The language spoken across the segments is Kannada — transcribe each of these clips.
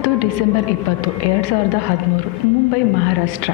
ಇವತ್ತು ಡಿಸೆಂಬರ್ 20, 2013 ಮುಂಬೈ, ಮಹಾರಾಷ್ಟ್ರ.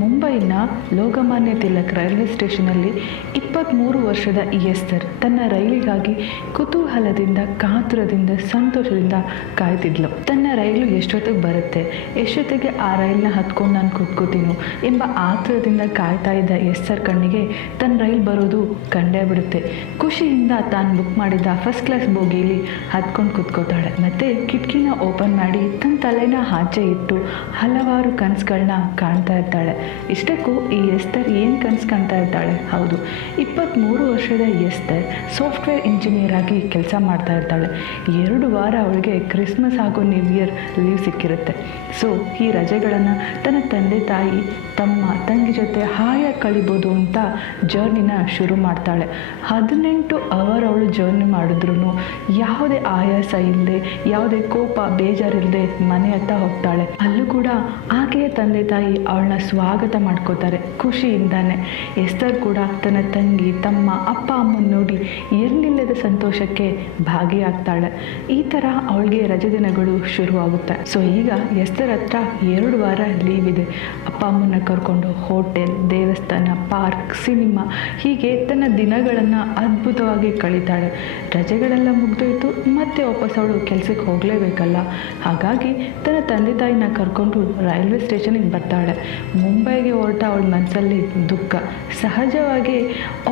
ಮುಂಬೈನ ಲೋಕಮಾನ್ಯ ತಿಲಕ್ ರೈಲ್ವೆ ಸ್ಟೇಷನಲ್ಲಿ 23 ವರ್ಷದ ಎಸ್ತರ್ ತನ್ನ ರೈಲಿಗಾಗಿ ಕುತೂಹಲದಿಂದ, ಕಾತುರದಿಂದ, ಸಂತೋಷದಿಂದ ಕಾಯ್ತಿದ್ಲು. ತನ್ನ ರೈಲು ಎಷ್ಟೊತ್ತಿಗೆ ಬರುತ್ತೆ, ಎಷ್ಟೊತ್ತಿಗೆ ಆ ರೈಲನ್ನ ಹತ್ಕೊಂಡು ನಾನು ಕೂತ್ಕೋತೀನೋ ಎಂಬ ಆತುರದಿಂದ ಕಾಯ್ತಾ ಇದ್ದ ಎಸ್ತರ್ ಕಣ್ಣಿಗೆ ತನ್ನ ರೈಲ್ ಬರೋದು ಕಂಡೇ ಬಿಡುತ್ತೆ. ಖುಷಿಯಿಂದ ತಾನು ಬುಕ್ ಮಾಡಿದ್ದ ಫಸ್ಟ್ ಕ್ಲಾಸ್ ಬೋಗಿಲಿ ಹತ್ಕೊಂಡು ಕೂತ್ಕೋತಾಳೆ. ಮತ್ತೆ ಕಿಟಕಿನ ಓಪನ್ ಮಾಡಿ ತನ್ನ ತಲೆನ ಆಚೆ ಇಟ್ಟು ಹಲವಾರು ಕನಸುಗಳನ್ನ ಕಾಣ್ತಾ ಇರ್ತಾಳೆ. ಇಷ್ಟಕ್ಕೂ ಈ ಎಸ್ತರ್ ಏನು ಕನಸು ಕಾಣ್ತಾ ಇರ್ತಾಳೆ? ಹೌದು, 23 ವರ್ಷದ ಎಸ್ತರ್ ಸಾಫ್ಟ್ವೇರ್ ಇಂಜಿನಿಯರ್ ಆಗಿ ಕೆಲಸ ಮಾಡ್ತಾ ಇರ್ತಾಳೆ. 2 ವಾರ ಅವಳಿಗೆ ಕ್ರಿಸ್ಮಸ್ ಹಾಗೂ ನ್ಯೂ ಇಯರ್ ಲೀವ್ ಸಿಕ್ಕಿರುತ್ತೆ. ಸೊ ಈ ರಜೆಗಳನ್ನು ತನ್ನ ತಂದೆ ತಾಯಿ, ತಮ್ಮ, ತಂಗಿ ಜೊತೆ ಹಾಯಾಗಿ ಕಳಿಬೋದು ಅಂತ ಜರ್ನಿನ ಶುರು ಮಾಡ್ತಾಳೆ. 18 ಅವರ್ ಅವಳು ಜರ್ನಿ ಮಾಡಿದ್ರು ಯಾವುದೇ ಆಯಾಸ ಇಲ್ಲದೆ, ಯಾವುದೇ ಕೋಪ ಬೇಜಾರಿಲ್ಲದೆ ಮನೆ ಹತ್ತ ಹೋಗ್ತಾಳೆ. ಅಲ್ಲೂ ಕೂಡ ಆಕೆಯ ತಂದೆ ತಾಯಿ ಅವಳನ್ನ ಸ್ವಾಗತ ಮಾಡ್ಕೋತಾರೆ ಖುಷಿಯಿಂದಾನೆ. ಎಸ್ತರ್ ಕೂಡ ತನ್ನ ತಂಗಿ, ತಮ್ಮ, ಅಪ್ಪ ಅಮ್ಮನ ನೋಡಿ ಎಲ್ಲಿಲ್ಲದ ಸಂತೋಷಕ್ಕೆ ಭಾಗಿಯಾಗ್ತಾಳೆ. ಈ ಥರ ಅವಳಿಗೆ ರಜೆ ದಿನಗಳು ಶುರುವಾಗುತ್ತೆ. ಸೊ ಈಗ ಎಸ್ತರ್ ಹತ್ರ 2 ವಾರ ಲೀವ್ ಇದೆ. ಅಪ್ಪ ಅಮ್ಮನ ಕರ್ಕೊಂಡು ಹೋಟೆಲ್, ದೇವಸ್ಥಾನ, ಪಾರ್ಕ್, ಸಿನಿಮಾ ಹೀಗೆ ತನ್ನ ದಿನಗಳನ್ನು ಅದ್ಭುತವಾಗಿ ಕಳೀತಾಳೆ. ರಜೆಗಳೆಲ್ಲ ಮುಗಿದೋಯ್ತು, ಮತ್ತೆ ವಾಪಸ್ ಅವಳು ಕೆಲಸಕ್ಕೆ ಹೋಗಲೇಬೇಕಲ್ಲ. ಹಾಗಾಗಿ ತನ್ನ ತಂದೆ ತಾಯಿನ ಕರ್ಕೊಂಡು ರೈಲ್ವೆ ಸ್ಟೇಷನಿಗೆ ಬರ್ತಾಳೆ. ಮುಂಬೈಗೆ ಹೊರಟ ಅವಳ ಮನಸ್ಸಲ್ಲಿ ದುಃಖ. ಸಹಜವಾಗಿ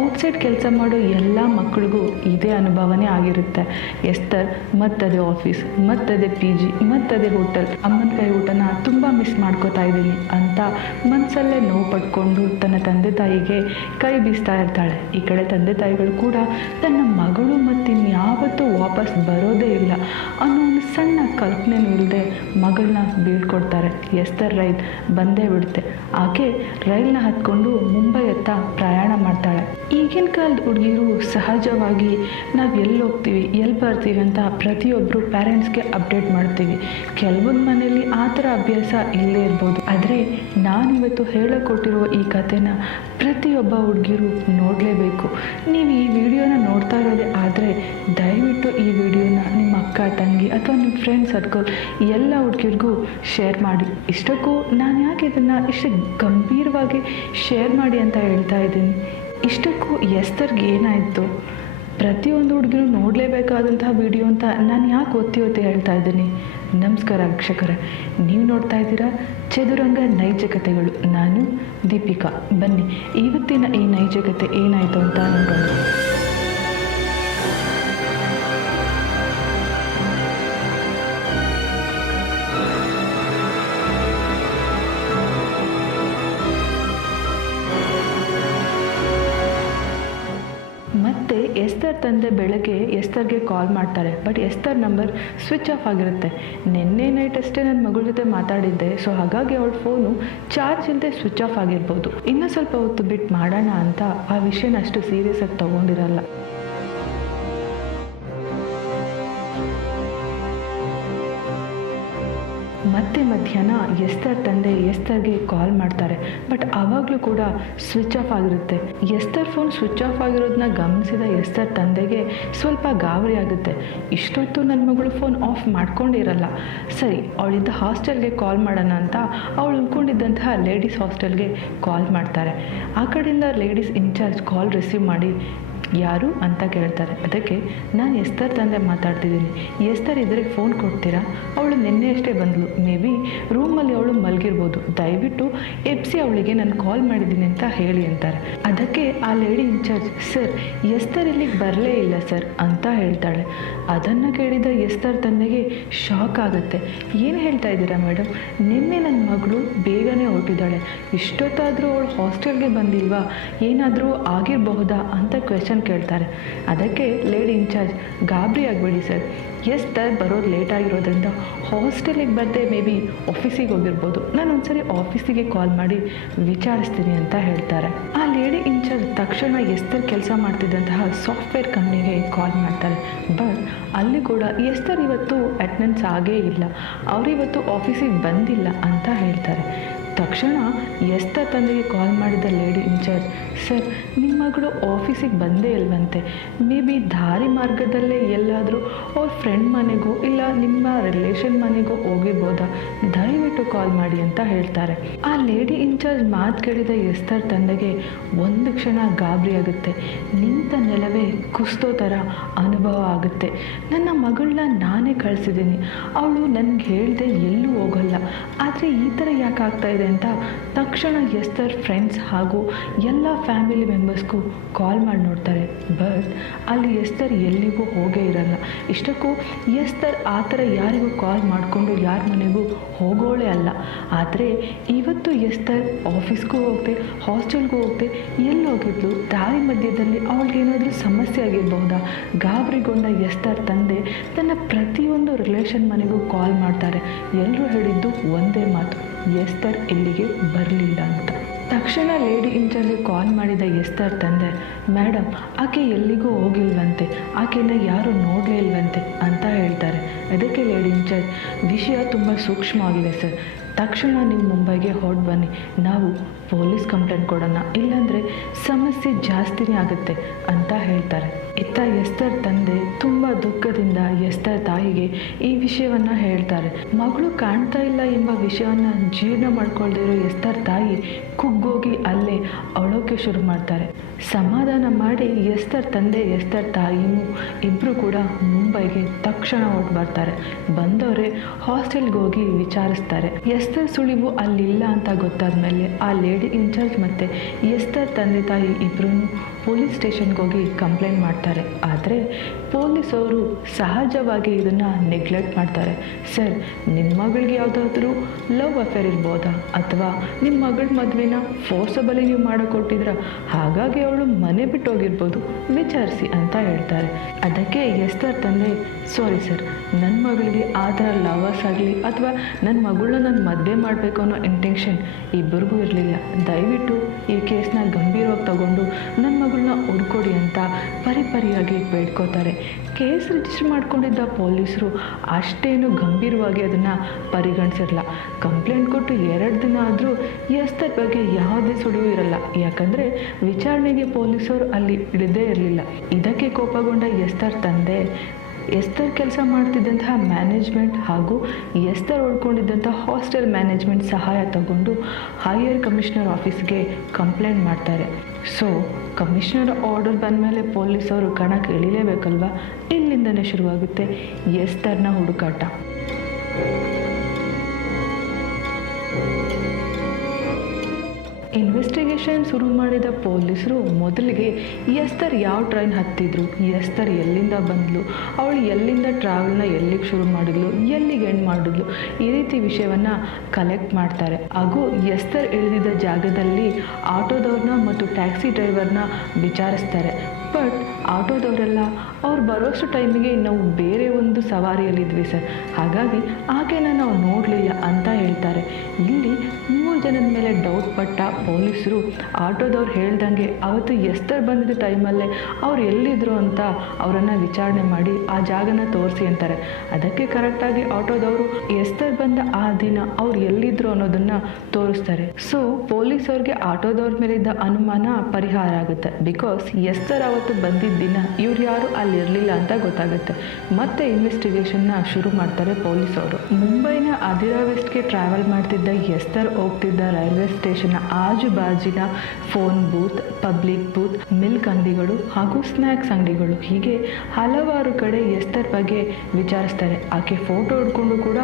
ಔಟ್ಸೈಡ್ ಕೆಲಸ ಮಾಡೋ ಎಲ್ಲ ಮಕ್ಕಳಿಗೂ ಇದೇ ಅನುಭವನೇ ಆಗಿರುತ್ತೆ. ಎಸ್ತರ್ ಮತ್ತದೇ ಆಫೀಸ್, ಮತ್ತದೇ PG, ಮತ್ತದೇ ಹೋಟೆಲ್, ಅಮ್ಮನ ಕೈ ಊಟನ ತುಂಬ ಮಿಸ್ ಮಾಡ್ಕೋತಾ ಇದ್ದೀನಿ ಅಂತ ಮನಸ್ಸಲ್ಲೇ ನೋವು ಪಡ್ಕೊಂಡು ತನ್ನ ತಂದೆ ತಾಯಿಗೆ ಕೈ ಬೀಸ್ತಾ ಇರ್ತಾಳೆ. ಈ ಕಡೆ ತಂದೆ ತಾಯಿಗಳು ಕೂಡ ತನ್ನ ಮಗಳು ಮತ್ತಿನ್ಯಾವತ್ತೂ ವಾಪಸ್ ಬರೋದೇ ಇಲ್ಲ ಅನ್ನೋ ಒಂದು ಸಣ್ಣ ಕಲ್ಪನೆನೂ ಇಲ್ಲದೆ ಮಗಳನ್ನ ಬೀಳ್ಕೊಡ್ತಾರೆ. ಎಸ್ತರ್ ರೈಲ್ ಬಂದೇ ಬಿಡುತ್ತೆ. ಆಕೆ ರೈಲ್ನ ಹತ್ಕೊಂಡು ಮುಂಬೈ ಹತ್ತ ಪ್ರಯಾಣ ಮಾಡ್ತಾಳೆ. ಈಗಿನ ಕಾಲದ ಹುಡುಗಿರು ಸಹಜವಾಗಿ ನಾವು ಎಲ್ಲಿ ಹೋಗ್ತೀವಿ, ಎಲ್ಲಿ ಬರ್ತೀವಿ ಅಂತ ಪ್ರತಿಯೊಬ್ಬರು ಪೇರೆಂಟ್ಸ್ಗೆ ಅಪ್ಡೇಟ್ ಮಾಡ್ತೀವಿ. ಕೆಲವೊಂದು ಮನೆಯಲ್ಲಿ ಆ ಥರ ಅಭ್ಯಾಸ ಇಲ್ಲೇ ಇರ್ಬೋದು. ಆದರೆ ನಾನಿವತ್ತು ಹೇಳಿಕೊಟ್ಟಿರುವ ಈ ಕಥೆನ ಪ್ರತಿಯೊಬ್ಬ ಹುಡುಗಿರು ನೋಡಲೇಬೇಕು. ನೀವು ಈ ವಿಡಿಯೋನ ನೋಡ್ತಾ ಇರೋದೇ ಆದರೆ ದಯವಿಟ್ಟು ಈ ವಿಡಿಯೋನ ನಿಮ್ಮ ಅಕ್ಕ, ತಂಗಿ ಅಥವಾ ನಿಮ್ಮ ಫ್ರೆಂಡ್ ಸರ್ಕಲ್ ಎಲ್ಲ ಹುಡುಗಿರಿಗೂ ಶೇರ್ ಮಾಡಿ. ಇಷ್ಟಕ್ಕೂ ನಾನು ಯಾಕೆ ಇದನ್ನು ಇಷ್ಟು ಗಂಭೀರವಾಗಿ ಶೇರ್ ಮಾಡಿ ಅಂತ ಹೇಳ್ತಾ ಇದ್ದೀನಿ? ಇಷ್ಟಕ್ಕೂ ಎಸ್ತರ್ಗೆ ಏನಾಯಿತು? ಪ್ರತಿಯೊಂದು ಹುಡುಗಿರು ನೋಡಲೇಬೇಕಾದಂತಹ ವಿಡಿಯೋ ಅಂತ ನಾನು ಯಾಕೆ ಒತ್ತಿ ಹೇಳ್ತಾ ಇದ್ದೀನಿ? ನಮಸ್ಕಾರ ವೀಕ್ಷಕರೇ, ನೀವು ನೋಡ್ತಾ ಇದ್ದೀರಾ ಚದುರಂಗ ನೈಜ ಕಥೆಗಳು. ನಾನು ದೀಪಿಕಾ. ಬನ್ನಿ ಇವತ್ತಿನ ಈ ನೈಜ ಕಥೆ ಏನಾಯಿತು ಅಂತ ನೋಡೋಣ. ಮತ್ತೆ ಎಸ್ತರ್ ತಂದೆ ಬೆಳಗ್ಗೆ ಎಸ್ತರ್ಗೆ ಕಾಲ್ ಮಾಡ್ತಾರೆ. But Esther number switch off ಆಗಿರುತ್ತೆ. ನಿನ್ನೆ ನೈಟ್ ಅಷ್ಟೇ ನನ್ನ ಮಗಳ ಜೊತೆ ಮಾತಾಡಿದ್ದೆ, ಸೊ ಹಾಗಾಗಿ ಅವಳ ಫೋನು ಚಾರ್ಜ್ ಇಲ್ಲದೆ ಸ್ವಿಚ್ ಆಫ್ ಆಗಿರ್ಬೋದು. ಇನ್ನೂ ಸ್ವಲ್ಪ ಹೊತ್ತು ಬಿಟ್ಟು ಮಾಡೋಣ ಅಂತ ಆ ವಿಷಯನ ಅಷ್ಟು ಸೀರಿಯಸ್ ಆಗಿ ತಗೊಂಡಿರಲ್ಲ. ಮತ್ತೆ ಮಧ್ಯಾಹ್ನ ಎಸ್ತರ್ ತಂದೆ ಎಸ್ತರ್ಗೆ ಕಾಲ್ ಮಾಡ್ತಾರೆ. ಬಟ್ ಆವಾಗಲೂ ಕೂಡ ಸ್ವಿಚ್ ಆಫ್ ಆಗಿರುತ್ತೆ. ಎಸ್ತರ್ ಫೋನ್ ಸ್ವಿಚ್ ಆಫ್ ಆಗಿರೋದನ್ನ ಗಮನಿಸಿದ ಎಸ್ತರ್ ತಂದೆಗೆ ಸ್ವಲ್ಪ ಗಾಬರಿ ಆಗುತ್ತೆ. ಇಷ್ಟೊತ್ತು ನನ್ನ ಮಗಳು ಫೋನ್ ಆಫ್ ಮಾಡ್ಕೊಂಡಿರಲ್ಲ. ಸರಿ, ಅವಳಿದ್ದ ಹಾಸ್ಟೆಲ್ಗೆ ಕಾಲ್ ಮಾಡೋಣ ಅಂತ ಅವಳು ಉಳ್ಕೊಂಡಿದ್ದಂತಹ ಲೇಡೀಸ್ ಹಾಸ್ಟೆಲ್ಗೆ ಕಾಲ್ ಮಾಡ್ತಾರೆ. ಆ ಕಡೆಯಿಂದ ಲೇಡೀಸ್ ಇನ್ಚಾರ್ಜ್ ಕಾಲ್ ರಿಸೀವ್ ಮಾಡಿ ಯಾರು ಅಂತ ಕೇಳ್ತಾರೆ. ಅದಕ್ಕೆ ನಾನು ಎಸ್ತರ್ ತಂದೆ ಮಾತಾಡ್ತಿದ್ದೀನಿ, ಎಸ್ತರ್ ಇದ್ರೆ ಫೋನ್ ಕೊಡ್ತೀರಾ? ಅವಳು ನಿನ್ನೆ ಅಷ್ಟೇ ಬಂದಳು, ಮೇ ಬಿ ರೂಮಲ್ಲಿ ಅವಳು ಮಲಗಿರ್ಬೋದು, ದಯವಿಟ್ಟು ಎಬ್ಸಿ ಅವಳಿಗೆ ನಾನು ಕಾಲ್ ಮಾಡಿದ್ದೀನಿ ಅಂತ ಹೇಳಿ ಅಂತಾರೆ. ಅದಕ್ಕೆ ಆ ಲೇಡಿ ಇನ್ಚಾರ್ಜ್, ಸರ್ ಎಸ್ತರ್ ಇಲ್ಲಿಗೆ ಬರಲೇ ಇಲ್ಲ ಸರ್ ಅಂತ ಹೇಳ್ತಾಳೆ. ಅದನ್ನು ಕೇಳಿದ ಎಸ್ತರ್ ತಂದೆಗೆ ಶಾಕ್ ಆಗುತ್ತೆ. ಏನು ಹೇಳ್ತಾ ಇದ್ದೀರಾ ಮೇಡಮ್? ನಿನ್ನೆ ನನ್ನ ಮಗಳು ಬೇಗನೆ ಹೊರಟಿದ್ದಾಳೆ, ಇಷ್ಟೊತ್ತಾದರೂ ಅವಳು ಹಾಸ್ಟೆಲ್ಗೆ ಬಂದಿಲ್ವಾ? ಏನಾದರೂ ಆಗಿರಬಹುದಾ ಅಂತ ಕ್ವೆಶನ್ ಕೇಳ್ತಾರೆ. ಅದಕ್ಕೆ ಲೇಡಿ ಇನ್ಚಾರ್ಜ್, ಗಾಬರಿ ಆಗಬೇಡಿ ಸರ್, ಎಸ್ತರ್ ಬರೋದು ಲೇಟ್ ಆಗಿರೋದ್ರಿಂದ ಹಾಸ್ಟೆಲಿಗೆ ಬರದೆ ಮೇ ಬಿ ಆಫೀಸಿಗೆ ಹೋಗಿರ್ಬೋದು, ನಾನು ಒಂದ್ಸರಿ ಆಫೀಸಿಗೆ ಕಾಲ್ ಮಾಡಿ ವಿಚಾರಿಸ್ತೀನಿ ಅಂತ ಹೇಳ್ತಾರೆ. ಆ ಲೇಡಿ ಇನ್ಚಾರ್ಜ್ ತಕ್ಷಣ ಎಸ್ತರ್ ಕೆಲಸ ಮಾಡ್ತಿದ್ದಂತಹ ಸಾಫ್ಟ್ವೇರ್ ಕಂಪ್ನಿಗೆ ಕಾಲ್ ಮಾಡ್ತಾರೆ. ಬಟ್ ಅಲ್ಲಿ ಕೂಡ ಎಸ್ತರ್ ಇವತ್ತು ಅಟೆಂಡೆನ್ಸ್ ಆಗೇ ಇಲ್ಲ, ಅವರಿವತ್ತು ಆಫೀಸಿಗೆ ಬಂದಿಲ್ಲ ಅಂತ ಹೇಳ್ತಾರೆ. ತಕ್ಷಣ ಎಸ್ತರ್ ತಂದೆಗೆ ಕಾಲ್ ಮಾಡಿದ ಲೇಡಿ ಇನ್ಚಾರ್ಜ್, ಸರ್ ನಿಮ್ಮ ಮಗಳು ಆಫೀಸಿಗೆ ಬಂದೇ ಇಲ್ವಂತೆ, ಮೇ ಬಿ ದಾರಿ ಮಾರ್ಗದಲ್ಲೇ ಎಲ್ಲಾದರೂ ಅವ್ರ ಫ್ರೆಂಡ್ ಮನೆಗೋ ಇಲ್ಲ ನಿಮ್ಮ ರಿಲೇಷನ್ ಮನೆಗೋ ಹೋಗಿರ್ಬೋದಾ, ದಯವಿಟ್ಟು ಕಾಲ್ ಮಾಡಿ ಅಂತ ಹೇಳ್ತಾರೆ. ಆ ಲೇಡಿ ಇನ್ಚಾರ್ಜ್ ಮಾತು ಕೇಳಿದ ಎಸ್ತರ್ ತಂದೆಗೆ ಒಂದು ಕ್ಷಣ ಗಾಬರಿ ಆಗುತ್ತೆ. ನಿಂತ ನೆಲವೇ ಕುಸ್ತೋ ಥರ ಅನುಭವ ಆಗುತ್ತೆ. ನನ್ನ ಮಗಳನ್ನ ನಾನೇ ಕಳಿಸಿದ್ದೀನಿ, ಅವಳು ನನಗೆ ಹೇಳ್ದೆ ಎಲ್ಲೂ ಹೋಗಲ್ಲ, ಆದರೆ ಈ ಥರ ಯಾಕೆ ಆಗ್ತಾ ಇದೆ ಅಂತ ತಕ್ಷಣ ಎಸ್ತರ್ ಫ್ರೆಂಡ್ಸ್ ಹಾಗೂ ಎಲ್ಲ ಫ್ಯಾಮಿಲಿ ಮೆಂಬರ್ಸ್ಗೂ ಕಾಲ್ ಮಾಡಿ ನೋಡ್ತಾರೆ. ಬಟ್ ಅಲ್ಲಿ ಎಸ್ತರ್ ಎಲ್ಲಿಗೂ ಹೋಗೇ ಇರಲ್ಲ. ಇಷ್ಟಕ್ಕೂ ಎಸ್ತರ್ ಆ ಥರ ಯಾರಿಗೂ ಕಾಲ್ ಮಾಡಿಕೊಂಡು ಯಾರ ಮನೆಗೂ ಹೋಗೋಳೆ ಅಲ್ಲ. ಆದರೆ ಇವತ್ತು ಎಸ್ತರ್ ಆಫೀಸ್ಗೂ ಹೋಗದೆ ಹಾಸ್ಟೆಲ್ಗೂ ಹೋಗದೆ ಎಲ್ಲಿ ಹೋಗಿದ್ಲು, ದಾರಿ ಮಧ್ಯದಲ್ಲಿ ಅವಳಿಗೇನಾದರೂ ಸಮಸ್ಯೆ ಆಗಿರಬಹುದಾ? ಗಾಬರಿಗೊಂಡ ಎಸ್ತರ್ ತಂದೆ ತನ್ನ ಪ್ರತಿಯೊಂದು ರಿಲೇಷನ್ ಮನೆಗೂ ಕಾಲ್ ಮಾಡ್ತಾರೆ. ಎಲ್ಲರೂ ಹೇಳಿದ್ದು ಒಂದೇ ಮಾತು, ಎಸ್ತರ್ ಇಲ್ಲಿಗೆ ಬರಲಿಲ್ಲ ಅಂತ. ತಕ್ಷಣ ಲೇಡಿ ಇನ್ಚಾರ್ಜ್ಗೆ ಕಾಲ್ ಮಾಡಿದ ಎಸ್ತರ್ ತಂದೆ, ಮೇಡಮ್ ಆಕೆ ಎಲ್ಲಿಗೂ ಹೋಗಿಲ್ವಂತೆ, ಆಕೆನ ಯಾರೂ ನೋಡಲೇ ಇಲ್ವಂತೆ ಅಂತ ಹೇಳ್ತಾರೆ. ಅದಕ್ಕೆ ಲೇಡಿ ಇನ್ಚಾರ್ಜ್, ವಿಷಯ ತುಂಬ ಸೂಕ್ಷ್ಮವಾಗಿದೆ ಸರ್, ತಕ್ಷಣ ನೀವು ಮುಂಬೈಗೆ ಹೊರಟು ಬನ್ನಿ, ನಾವು ಪೊಲೀಸ್ ಕಂಪ್ಲೇಂಟ್ ಕೊಡೋಣ, ಇಲ್ಲಾಂದರೆ ಸಮಸ್ಯೆ ಜಾಸ್ತಿನೇ ಆಗುತ್ತೆ ಅಂತ ಹೇಳ್ತಾರೆ. ಇತ್ತ ಎಸ್ತರ್ ತಂದೆ ತುಂಬ ದುಃಖದಿಂದ ಎಸ್ತರ್ ತಾಯಿಗೆ ಈ ವಿಷಯವನ್ನು ಹೇಳ್ತಾರೆ. ಮಗಳು ಕಾಣ್ತಾ ಇಲ್ಲ ಎಂಬ ವಿಷಯವನ್ನು ಜೀರ್ಣ ಮಾಡ್ಕೊಳ್ದೇ ಇರೋ ಎಸ್ತರ್ ತಾಯಿ ಕುಗ್ಗೋಗಿ ಅಲ್ಲೇ ಅಳೋಕೆ ಶುರು ಮಾಡ್ತಾರೆ. ಸಮಾಧಾನ ಮಾಡಿ ಎಸ್ತರ್ ತಂದೆ ಎಸ್ತರ್ ತಾಯಿಯೂ ಇಬ್ಬರು ಕೂಡ ಮುಂಬೈಗೆ ತಕ್ಷಣ ಹೊರಟು ಬರ್ತಾರೆ. ಬಂದವರೇ ಹಾಸ್ಟೆಲ್ಗೆ ಹೋಗಿ ವಿಚಾರಿಸ್ತಾರೆ. ಎಸ್ತರ್ ಸುಳಿವು ಅಲ್ಲಿಲ್ಲ ಅಂತ ಗೊತ್ತಾದ ಮೇಲೆ ಆ ಲೇಡಿ ಇನ್ಚಾರ್ಜ್ ಮತ್ತು ಎಸ್ತರ್ ತಂದೆ ತಾಯಿ ಇಬ್ಬರೂ ಪೊಲೀಸ್ ಸ್ಟೇಷನ್ಗೆ ಹೋಗಿ ಕಂಪ್ಲೇಂಟ್ ಮಾಡ್ತಾರೆ. ಆದರೆ ಪೊಲೀಸವರು ಸಹಜವಾಗಿ ಇದನ್ನು ನೆಗ್ಲೆಕ್ಟ್ ಮಾಡ್ತಾರೆ. ಸರ್, ನಿಮ್ಮ ಮಗಳಿಗೆ ಯಾವುದಾದ್ರೂ ಲವ್ ಅಫೇರ್ ಇರ್ಬೋದಾ, ಅಥವಾ ನಿಮ್ಮ ಮಗಳ ಮದುವೆನ ಫೋರ್ಸಬಲಿ ನೀವು ಮಾಡಿಕೊಟ್ಟಿದ್ರ, ಹಾಗಾಗಿ ಅವಳು ಮನೆ ಬಿಟ್ಟು ಹೋಗಿರ್ಬೋದು, ವಿಚಾರಿಸಿ ಅಂತ ಹೇಳ್ತಾರೆ. ಅದಕ್ಕೆ ಎಸ್ತರ್ ತಂದೆ, ಸಾರಿ ಸರ್, ನನ್ನ ಮಗಳಿಗೆ ಆ ಥರ ಲವರ್ಸ್ ಆಗಲಿ ಅಥವಾ ನನ್ನ ಮಗಳನ್ನ ನಾನು ಮದುವೆ ಮಾಡಬೇಕು ಅನ್ನೋ ಇಂಟೆನ್ಷನ್ ಇಬ್ಬರಿಗೂ ಇರಲಿಲ್ಲ, ದಯವಿಟ್ಟು ಈ ಕೇಸ್ನ ಗಂಭೀರವಾಗಿ ತಗೊಂಡು ನನ್ನ ಮಗಳನ್ನ ಹುಡ್ಕೊಡಿ ಅಂತ ಪರಿಪರಿಯಾಗಿ ಬೇಡ್ಕೋತಾರೆ. ಕೇಸ್ ರಿಜಿಸ್ಟರ್ ಮಾಡ್ಕೊಂಡಿದ್ದ ಪೊಲೀಸರು ಅಷ್ಟೇನು ಗಂಭೀರವಾಗಿ ಅದನ್ನು ಪರಿಗಣಿಸಿರಲ್ಲ. ಕಂಪ್ಲೇಂಟ್ ಕೊಟ್ಟು 2 ದಿನ ಆದರೂ ಎಸ್ತರ್ ಬಗ್ಗೆ ಯಾವುದೇ ಸುಳಿವು ಇರಲ್ಲ, ಯಾಕಂದರೆ ವಿಚಾರಣೆಗೆ ಪೊಲೀಸರು ಅಲ್ಲಿ ಇಳಿದೇ ಇರಲಿಲ್ಲ. ಇದಕ್ಕೆ ಕೋಪಗೊಂಡ ಎಸ್ತರ್ ತಂದೆ ಎಸ್ತರ್ ಕೆಲಸ ಮಾಡ್ತಿದ್ದಂತಹ ಮ್ಯಾನೇಜ್ಮೆಂಟ್ ಹಾಗೂ ಎಸ್ತರ್ ಉಳ್ಕೊಂಡಿದ್ದಂಥ ಹಾಸ್ಟೆಲ್ ಮ್ಯಾನೇಜ್ಮೆಂಟ್ ಸಹಾಯ ತಗೊಂಡು ಹೈಯರ್ ಕಮಿಷನರ್ ಆಫೀಸ್ಗೆ ಕಂಪ್ಲೇಂಟ್ ಮಾಡ್ತಾರೆ. ಸೊ ಕಮಿಷನರ್ ಆರ್ಡರ್ ಬಂದಮೇಲೆ ಪೊಲೀಸವರು ಕಣಕ್ಕೆ ಇಳಿಲೇಬೇಕಲ್ವ, ಇಲ್ಲಿಂದನೇ ಶುರುವಾಗುತ್ತೆ ಎಸ್ತರ್ನ ಹುಡುಕಾಟ. ಇನ್ವೆಸ್ಟಿಗೇಷನ್ ಶುರು ಮಾಡಿದ ಪೊಲೀಸರು ಮೊದಲಿಗೆ ಎಸ್ತರ್ ಯಾವ ಟ್ರೈನ್ ಹತ್ತಿದ್ರು, ಎಸ್ತರ್ ಎಲ್ಲಿಂದ ಬಂದಳು, ಅವಳು ಎಲ್ಲಿಂದ ಟ್ರಾವೆಲ್ನ ಎಲ್ಲಿಗೆ ಶುರು ಮಾಡಿದ್ಲು, ಎಲ್ಲಿಗೆ ಎಂಡ್ ಮಾಡಿದ್ಲು, ಈ ರೀತಿ ವಿಷಯವನ್ನು ಕಲೆಕ್ಟ್ ಮಾಡ್ತಾರೆ. ಹಾಗೂ ಎಸ್ತರ್ ಇಳಿದಿದ್ದ ಜಾಗದಲ್ಲಿ ಆಟೋದವ್ರನ್ನ ಮತ್ತು ಟ್ಯಾಕ್ಸಿ ಡ್ರೈವರ್ನ ವಿಚಾರಿಸ್ತಾರೆ. ಬಟ್ ಆಟೋದವರೆಲ್ಲ ಅವ್ರು ಬರೋಷ್ಟು ಟೈಮಿಗೆ ನಾವು ಬೇರೆ ಒಂದು ಸವಾರಿಯಲ್ಲಿದ್ವಿ ಸರ್, ಹಾಗಾಗಿ ಆಕೆನ ನಾವು ನೋಡಲಿಲ್ಲ ಅಂತ ಹೇಳ್ತಾರೆ. ಇಲ್ಲಿ 3 ಜನದ ಮೇಲೆ ಡೌಟ್ ಪಟ್ಟ ಪೊಲೀಸರು ಆಟೋದವ್ರು ಹೇಳ್ದಂಗೆ ಅವತ್ತು ಎಸ್ತರ್ ಬಂದಿದ್ದ ಟೈಮಲ್ಲೇ ಅವ್ರು ಎಲ್ಲಿದ್ರು ಅಂತ ಅವರನ್ನು ವಿಚಾರಣೆ ಮಾಡಿ ಆ ಜಾಗನ ತೋರಿಸಿ ಅಂತಾರೆ. ಅದಕ್ಕೆ ಕರೆಕ್ಟಾಗಿ ಆಟೋದವರು ಎಸ್ತರ್ ಬಂದ ಆ ದಿನ ಅವ್ರು ಎಲ್ಲಿದ್ರು ಅನ್ನೋದನ್ನು ತೋರಿಸ್ತಾರೆ. ಸೊ ಪೊಲೀಸವ್ರಿಗೆ ಆಟೋದವ್ರ ಮೇಲಿದ್ದ ಅನುಮಾನ ಪರಿಹಾರ ಆಗುತ್ತೆ. ಬಿಕಾಸ್ ಎಸ್ತರ್ ಅವತ್ತು ಬಂದಿದ್ದ ದಿನ ಇವ್ರು ಯಾರು ಅಲ್ಲಿ ಇರಲಿಲ್ಲ ಅಂತ ಗೊತ್ತಾಗುತ್ತೆ. ಮತ್ತೆ ಇನ್ವೆಸ್ಟಿಗೇಷನ್ನ ಶುರು ಮಾಡ್ತಾರೆ ಪೊಲೀಸವರು. ಮುಂಬೈನ ಅದಿರಾ ವೆಸ್ಟ್ಗೆ ಟ್ರಾವೆಲ್ ಮಾಡ್ತಿದ್ದ ಎಸ್ತರ್ ಹೋಗ್ತಿದ್ದ ರೈಲ್ವೆ ಸ್ಟೇಷನ್ ಆಜು ಬಾಜಿನ phone booth, public booth, milk ಅಂಗಡಿಗಳು ಹಾಗೂ ಸ್ನ್ಯಾಕ್ಸ್ ಅಂಗಡಿಗಳು, ಹೀಗೆ ಹಲವಾರು ಕಡೆ ಎಸ್ತರ್ ಬಗ್ಗೆ ವಿಚಾರಿಸ್ತಾರೆ. ಆಕೆ ಫೋಟೋ ಹಿಡ್ಕೊಂಡು ಕೂಡ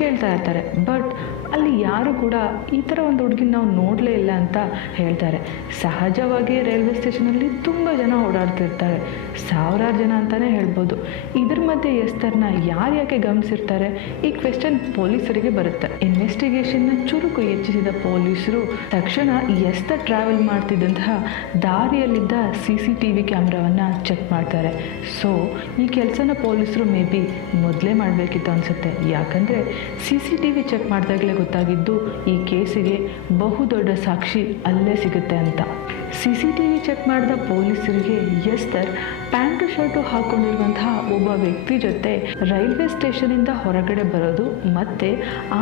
ಕೇಳ್ತಾ ಇರ್ತಾರೆ. ಬಟ್ ಅಲ್ಲಿ ಯಾರು ಕೂಡ ಈ ಥರ ಒಂದು ಹುಡುಗಿನ ನಾವು ನೋಡಲೇ ಇಲ್ಲ ಅಂತ ಹೇಳ್ತಾರೆ. ಸಹಜವಾಗಿ ರೈಲ್ವೆ ಸ್ಟೇಷನಲ್ಲಿ ತುಂಬ ಜನ ಓಡಾಡ್ತಿರ್ತಾರೆ, ಸಾವಿರಾರು ಜನ ಅಂತಲೇ ಹೇಳ್ಬೋದು. ಇದ್ರ ಮಧ್ಯೆ ಎಸ್ತರ್ನ ಯಾಕೆ ಗಮನಿಸಿರ್ತಾರೆ, ಈ ಕ್ವೆಶ್ಚನ್ ಪೊಲೀಸರಿಗೆ ಬರುತ್ತೆ. ಇನ್ವೆಸ್ಟಿಗೇಷನ್ನ ಚುರುಕು ಹೆಚ್ಚಿಸಿದ ಪೊಲೀಸರು ತಕ್ಷಣ ಎಸ್ತರ್ ಟ್ರಾವೆಲ್ ಮಾಡ್ತಿದ್ದಂತಹ ದಾರಿಯಲ್ಲಿದ್ದ CCTV ಕ್ಯಾಮ್ರಾವನ್ನು ಚೆಕ್ ಮಾಡ್ತಾರೆ. ಸೊ ಈ ಕೆಲಸನ ಪೊಲೀಸರು ಮೇ ಬಿ ಮೊದಲೇ ಮಾಡಬೇಕಿತ್ತು ಅನಿಸುತ್ತೆ. ಯಾಕಂದರೆ CCTV ಚೆಕ್ ಮಾಡಿದಾಗಲೇ ಗೊತ್ತಾಗಿದ್ದು ಈ ಕೇಸಿಗೆ ಬಹುದೊಡ್ಡ ಸಾಕ್ಷಿ ಅಲ್ಲೇ ಸಿಗುತ್ತೆ ಅಂತ. CCTV ಚೆಕ್ ಮಾಡಿದ ಪೊಲೀಸರಿಗೆ ಎಸ್ತರ್ ಪ್ಯಾಂಟು ಶರ್ಟು ಹಾಕೊಂಡಿರುವಂತಹ ಒಬ್ಬ ವ್ಯಕ್ತಿ ಜೊತೆ ರೈಲ್ವೆ ಸ್ಟೇಷನಿಂದ ಹೊರಗಡೆ ಬರೋದು ಮತ್ತೆ